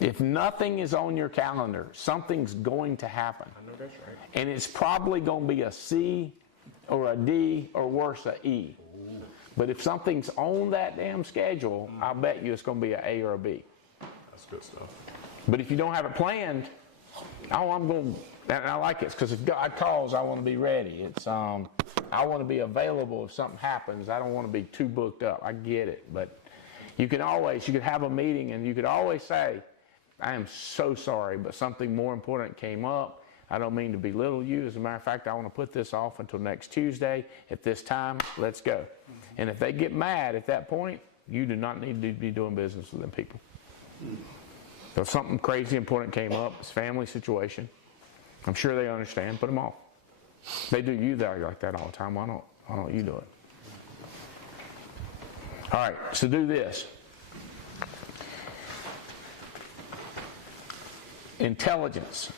If nothing is on your calendar, something's going to happen. I know that's right. And it's probably going to be a C or a D or worse, a E. Ooh. But if something's on that damn schedule, I bet you it's going to be an A or a B. That's good stuff. But if you don't have it planned, I'm going to, and I like it, because if God calls, I want to be ready. It's I want to be available if something happens. I don't want to be too booked up. I get it. But you could have a meeting and you could always say, I am so sorry, but something more important came up. I don't mean to belittle you. As a matter of fact, I want to put this off until next Tuesday. At this time, let's go. And if they get mad at that point, you do not need to be doing business with them people. So if something crazy important came up, it's a family situation, I'm sure they understand. Put them off. They do you like that all the time. Why don't you do it? All right, so do this. Intelligence.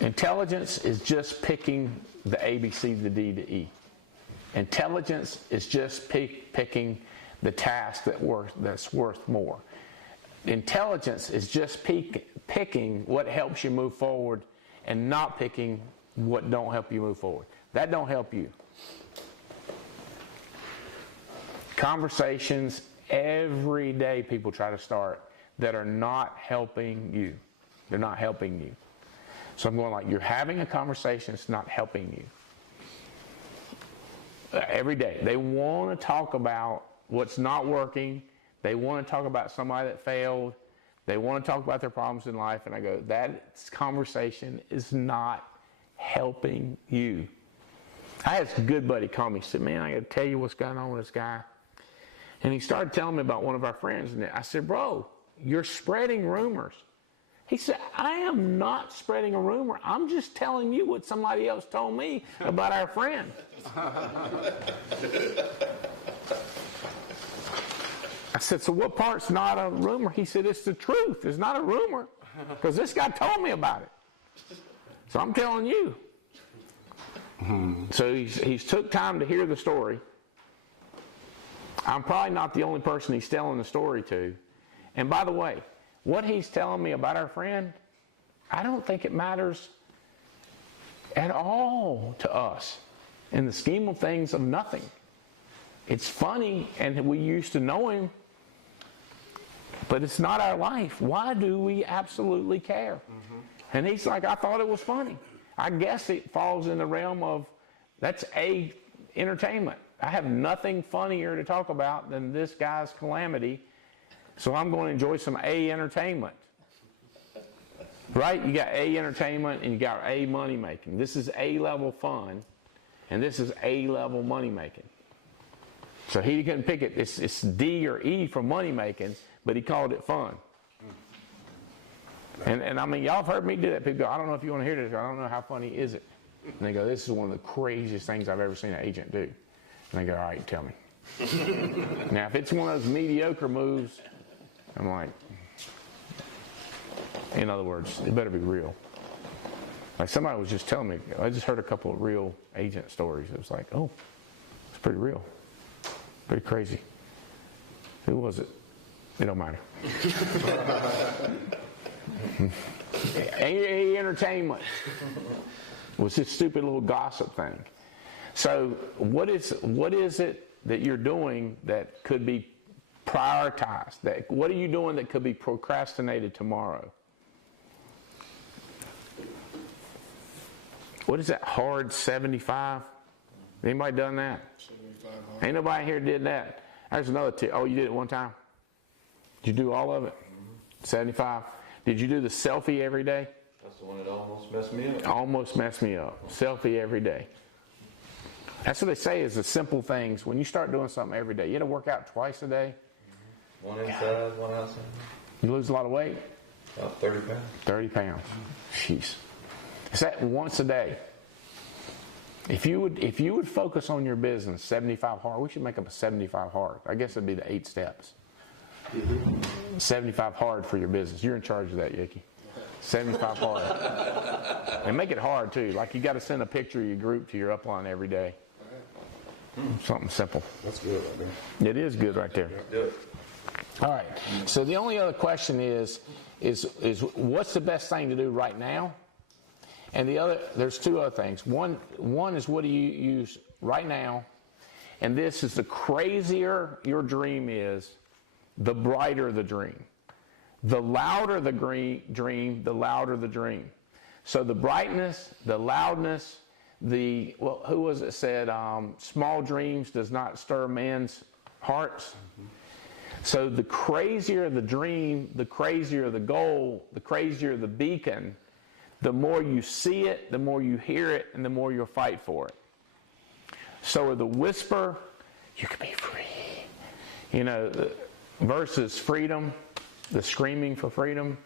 Intelligence is just picking the ABC, the D, the E. Intelligence is just picking the task that's worth more. Intelligence is just picking what helps you move forward and not picking what don't help you move forward. That don't help you. Conversations every day people try to start that are not helping you. They're not helping you. So I'm going like, you're having a conversation, it's not helping you. Every day. They want to talk about what's not working. They want to talk about somebody that failed. They want to talk about their problems in life. And I go, that conversation is not helping you. I had a good buddy call me. He said, man, I got to tell you what's going on with this guy. And he started telling me about one of our friends. And I said, bro, you're spreading rumors. He said, I am not spreading a rumor. I'm just telling you what somebody else told me about our friend. I said, so what part's not a rumor? He said, it's the truth. It's not a rumor because this guy told me about it. So I'm telling you. So he's took time to hear the story. I'm probably not the only person he's telling the story to. And by the way, what he's telling me about our friend, I don't think it matters at all to us in the scheme of things of nothing. It's funny, and we used to know him, but it's not our life. Why do we absolutely care? Mm-hmm. And he's like, I thought it was funny. I guess it falls in the realm of, that's A, entertainment. I have nothing funnier to talk about than this guy's calamity, so I'm going to enjoy some A, entertainment. Right? You got A, entertainment, and you got A, money making. This is A-level fun, and this is A-level money making. So he couldn't pick it. It's D or E for money making, but he called it fun. And I mean, y'all have heard me do that. People go, I don't know if you want to hear this. I don't know how funny is it. And they go, this is one of the craziest things I've ever seen an agent do. And they go, all right, tell me. Now, if it's one of those mediocre moves, I'm like, in other words, it better be real. Like somebody was just telling me, I just heard a couple of real agent stories. It was like, oh, it's pretty real. Pretty crazy. Who was it? It don't matter. A entertainment was this stupid little gossip thing. So what is it that you're doing that could be prioritized? What are you doing that could be procrastinated tomorrow? What is that hard 75? Anybody done that? 75 hard. Ain't nobody here did that. There's another tip. Oh, you did it one time? Did you do all of it? Mm-hmm. 75. Did you do the selfie every day? That's the one that almost messed me up. Almost messed me up. Selfie every day. That's what they say is the simple things. When you start doing something every day, you got to work out twice a day. Mm-hmm. One inside, one outside. You lose a lot of weight? About 30 pounds. 30 pounds. Jeez. Is that once a day? If you would focus on your business, 75 hard, we should make up a 75 hard. I guess it'd be the 8 steps. 75 hard for your business. You're in charge of that, Yicky. 75 hard. And make it hard too. Like you got to send a picture of your group to your upline every day. Something simple. That's good right there. It is good right there. All right. So the only other question is what's the best thing to do right now? And there's 2 other things. One is what do you use right now? And this is the crazier your dream is, the brighter the dream. The louder the dream, the louder the dream. So the brightness, the loudness, who was it said, small dreams does not stir men's hearts. Mm-hmm. So the crazier the dream, the crazier the goal, the crazier the beacon, the more you see it, the more you hear it, and the more you'll fight for it. So the whisper, you can be free, versus freedom, the screaming for freedom,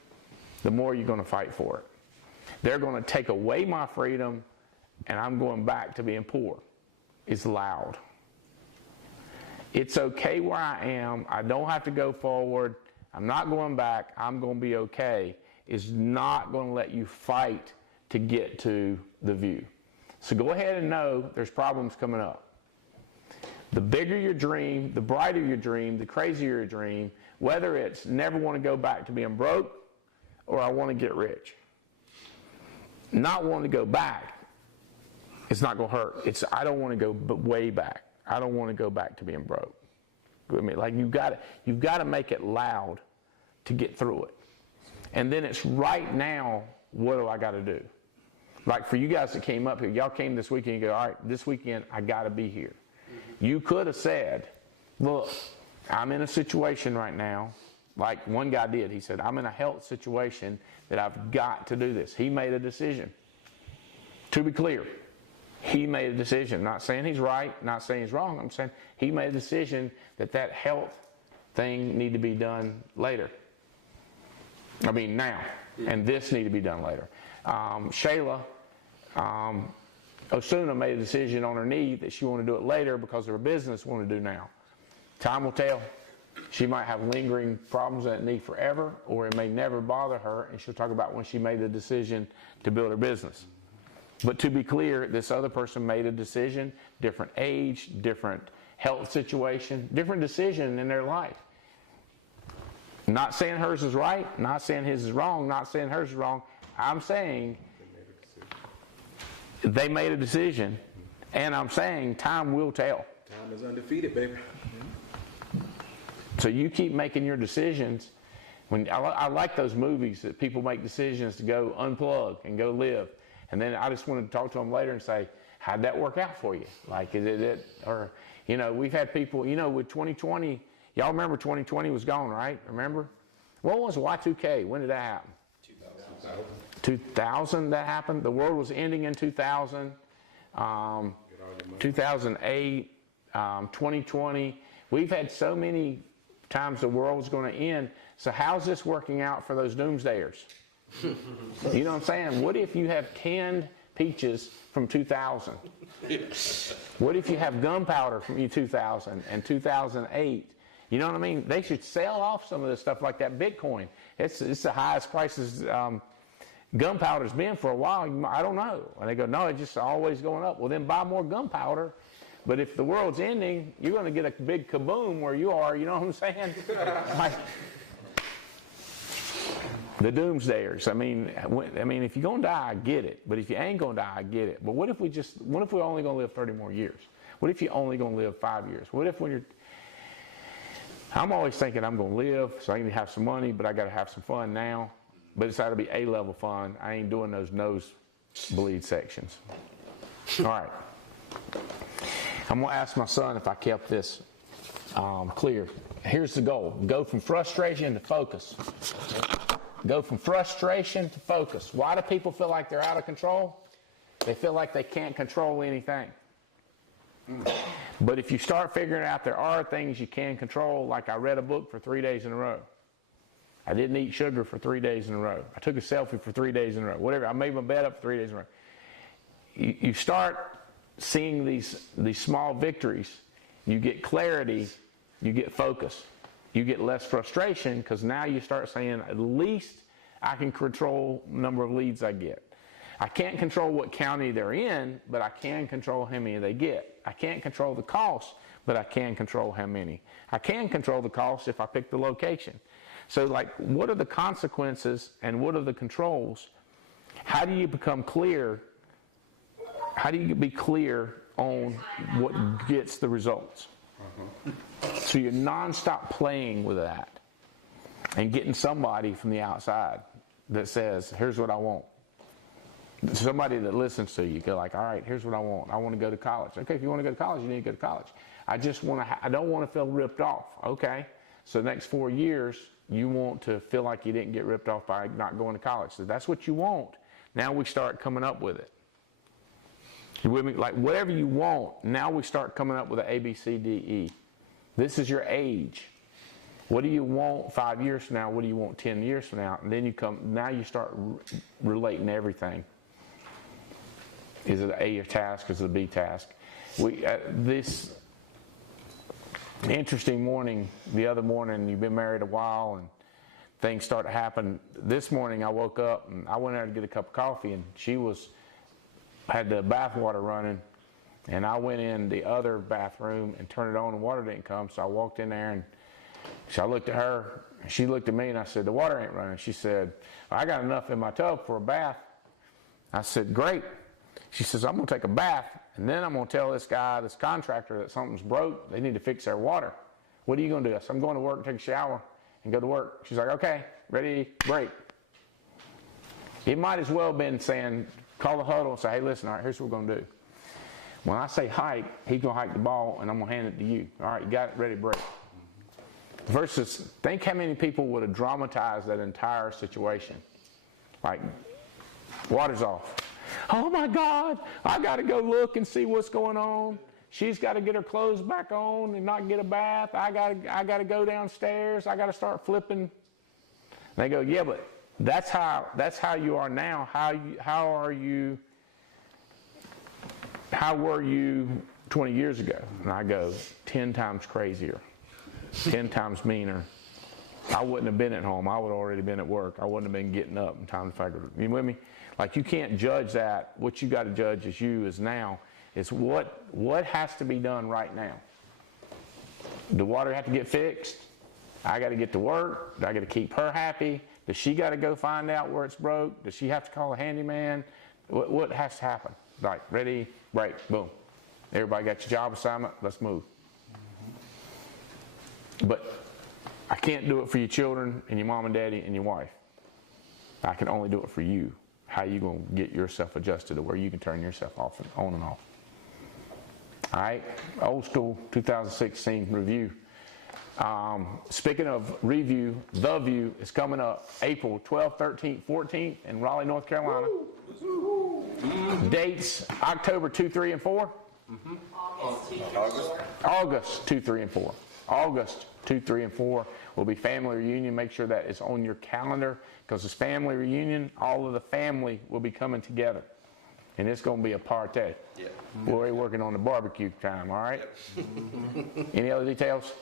the more you're going to fight for it. They're going to take away my freedom, and I'm going back to being poor. It's loud. It's okay where I am. I don't have to go forward. I'm not going back. I'm going to be okay. Is not going to let you fight to get to the view. So go ahead and know there's problems coming up. The bigger your dream, the brighter your dream, the crazier your dream, whether it's never want to go back to being broke or I want to get rich. Not wanting to go back, it's not going to hurt. It's I don't want to go way back. I don't want to go back to being broke. I mean, like you've got to make it loud to get through it. And then it's right now, what do I got to do? Like for you guys that came up here, y'all came this weekend and go, all right, this weekend I got to be here. You could have said, look, I'm in a situation right now, like one guy did. He said, I'm in a health situation that I've got to do this. He made a decision. To be clear, he made a decision. Not saying he's right, not saying he's wrong. I'm saying he made a decision that health thing need to be done later. I mean now, and this need to be done later. Shayla Osuna made a decision on her knee that she wanted to do it later because her business wanted to do now. Time will tell. She might have lingering problems that need forever, or it may never bother her, and she'll talk about when she made the decision to build her business. But to be clear, this other person made a decision, different age, different health situation, different decision in their life. Not saying hers is right, not saying his is wrong, not saying hers is wrong. I'm saying they made a decision, and I'm saying time will tell. Time is undefeated, baby. So you keep making your decisions. I like those movies that people make decisions to go unplug and go live. And then I just wanted to talk to them later and say, how'd that work out for you? Like, is it, or, you know, we've had people, you know, with 2020, y'all remember 2020 was gone, right? Remember? What was Y2K? When did that happen? 2000 that happened. The world was ending in 2000. 2008, 2020. We've had so many times the world's going to end. So how's this working out for those doomsdayers? You know what I'm saying? What if you have canned peaches from 2000? What if you have gunpowder from 2000 and 2008? You know what I mean? They should sell off some of this stuff like that Bitcoin. It's the highest prices gunpowder's been for a while. I don't know. And they go, no, it's just always going up. Well, then buy more gunpowder. But if the world's ending, you're going to get a big kaboom where you are. You know what I'm saying? Like, the doomsdayers. I mean, if you're going to die, I get it. But if you ain't going to die, I get it. But what if we're only going to live 30 more years? What if you're only going to live 5 years? What if when you're... I'm always thinking I'm going to live, so I need to have some money, but I got to have some fun now. But it's got to be A-level fun. I ain't doing those nosebleed sections. All right. I'm going to ask my son if I kept this clear. Here's the goal. Go from frustration to focus. Go from frustration to focus. Why do people feel like they're out of control? They feel like they can't control anything. But if you start figuring out there are things you can control, like I read a book for 3 days in a row. I didn't eat sugar for 3 days in a row. I took a selfie for 3 days in a row. Whatever. I made my bed up for 3 days in a row. You start seeing these small victories. You get clarity. You get focus. You get less frustration because now you start saying, at least I can control the number of leads I get. I can't control what county they're in, but I can control how many they get. I can't control the cost, but I can control how many. I can control the cost if I pick the location. So, like, what are the consequences and what are the controls? How do you become clear? How do you be clear on what gets the results? So you're nonstop playing with that and getting somebody from the outside that says, here's what I want. Somebody that listens to you, go like, all right, here's what I want. I want to go to college. Okay, if you want to go to college, you need to go to college. I don't want to feel ripped off. Okay, so the next 4 years, you want to feel like you didn't get ripped off by not going to college. So that's what you want. Now we start coming up with it. You with me? Like whatever you want, now we start coming up with an ABCDE. This is your age. What do you want 5 years from now? What do you want 10 years from now? And then you start relating everything. Is it an A task? Is it a B task? This interesting morning, the other morning, you've been married a while and things start to happen. This morning I woke up and I went out to get a cup of coffee and she had the bath water running and I went in the other bathroom and turned it on and water didn't come. So I walked in there and so I looked at her and she looked at me and I said, the water ain't running. She said, I got enough in my tub for a bath. I said, great. She says, I'm going to take a bath, and then I'm going to tell this contractor that something's broke. They need to fix their water. What are you going to do? I said, I'm going to work and take a shower and go to work. She's like, okay, ready, break. It might as well have been saying, call the huddle and say, hey, listen, all right, here's what we're going to do. When I say hike, he's going to hike the ball, and I'm going to hand it to you. All right, you got it, ready, break. Versus, think how many people would have dramatized that entire situation. Like, water's off. Oh my God, I got to go look and see what's going on. She's got to get her clothes back on and not get a bath. I got to go downstairs. I got to start flipping. And they go, yeah, but that's how you are now. How were you 20 years ago? And I go, 10 times crazier. 10 times meaner. I wouldn't have been at home. I would have already been at work. I wouldn't have been getting up in time to figure it. You with me? Like, you can't judge that. What you got to judge is you is now. Is what has to be done right now. The water have to get fixed. I got to get to work. I got to keep her happy. Does she got to go find out where it's broke? Does she have to call a handyman? What has to happen? Like, ready, break, boom. Everybody got your job assignment. Let's move. But I can't do it for your children and your mom and daddy and your wife. I can only do it for you. How you going to get yourself adjusted to where you can turn yourself off and on and off. All right, old school 2016 review. Speaking of review, The View is coming up April 12th, 13th, 14th in Raleigh, North Carolina. Dates October 2, 3, and 4. August 2, 3, and 4. August 2, 3, and 4 will be family reunion. Make sure that is on your calendar because it's family reunion. All of the family will be coming together. And it's going to be a party. Yeah. We're already working on the barbecue time, all right? Yep. Any other details?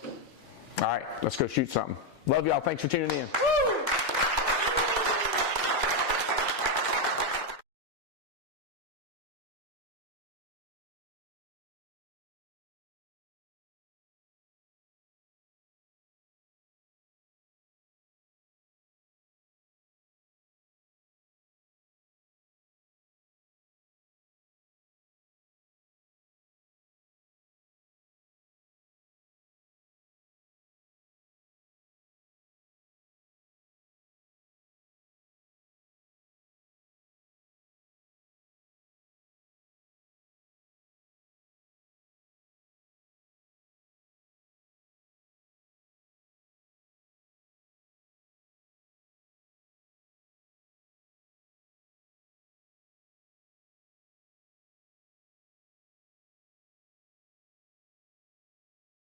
All right, let's go shoot something. Love y'all. Thanks for tuning in.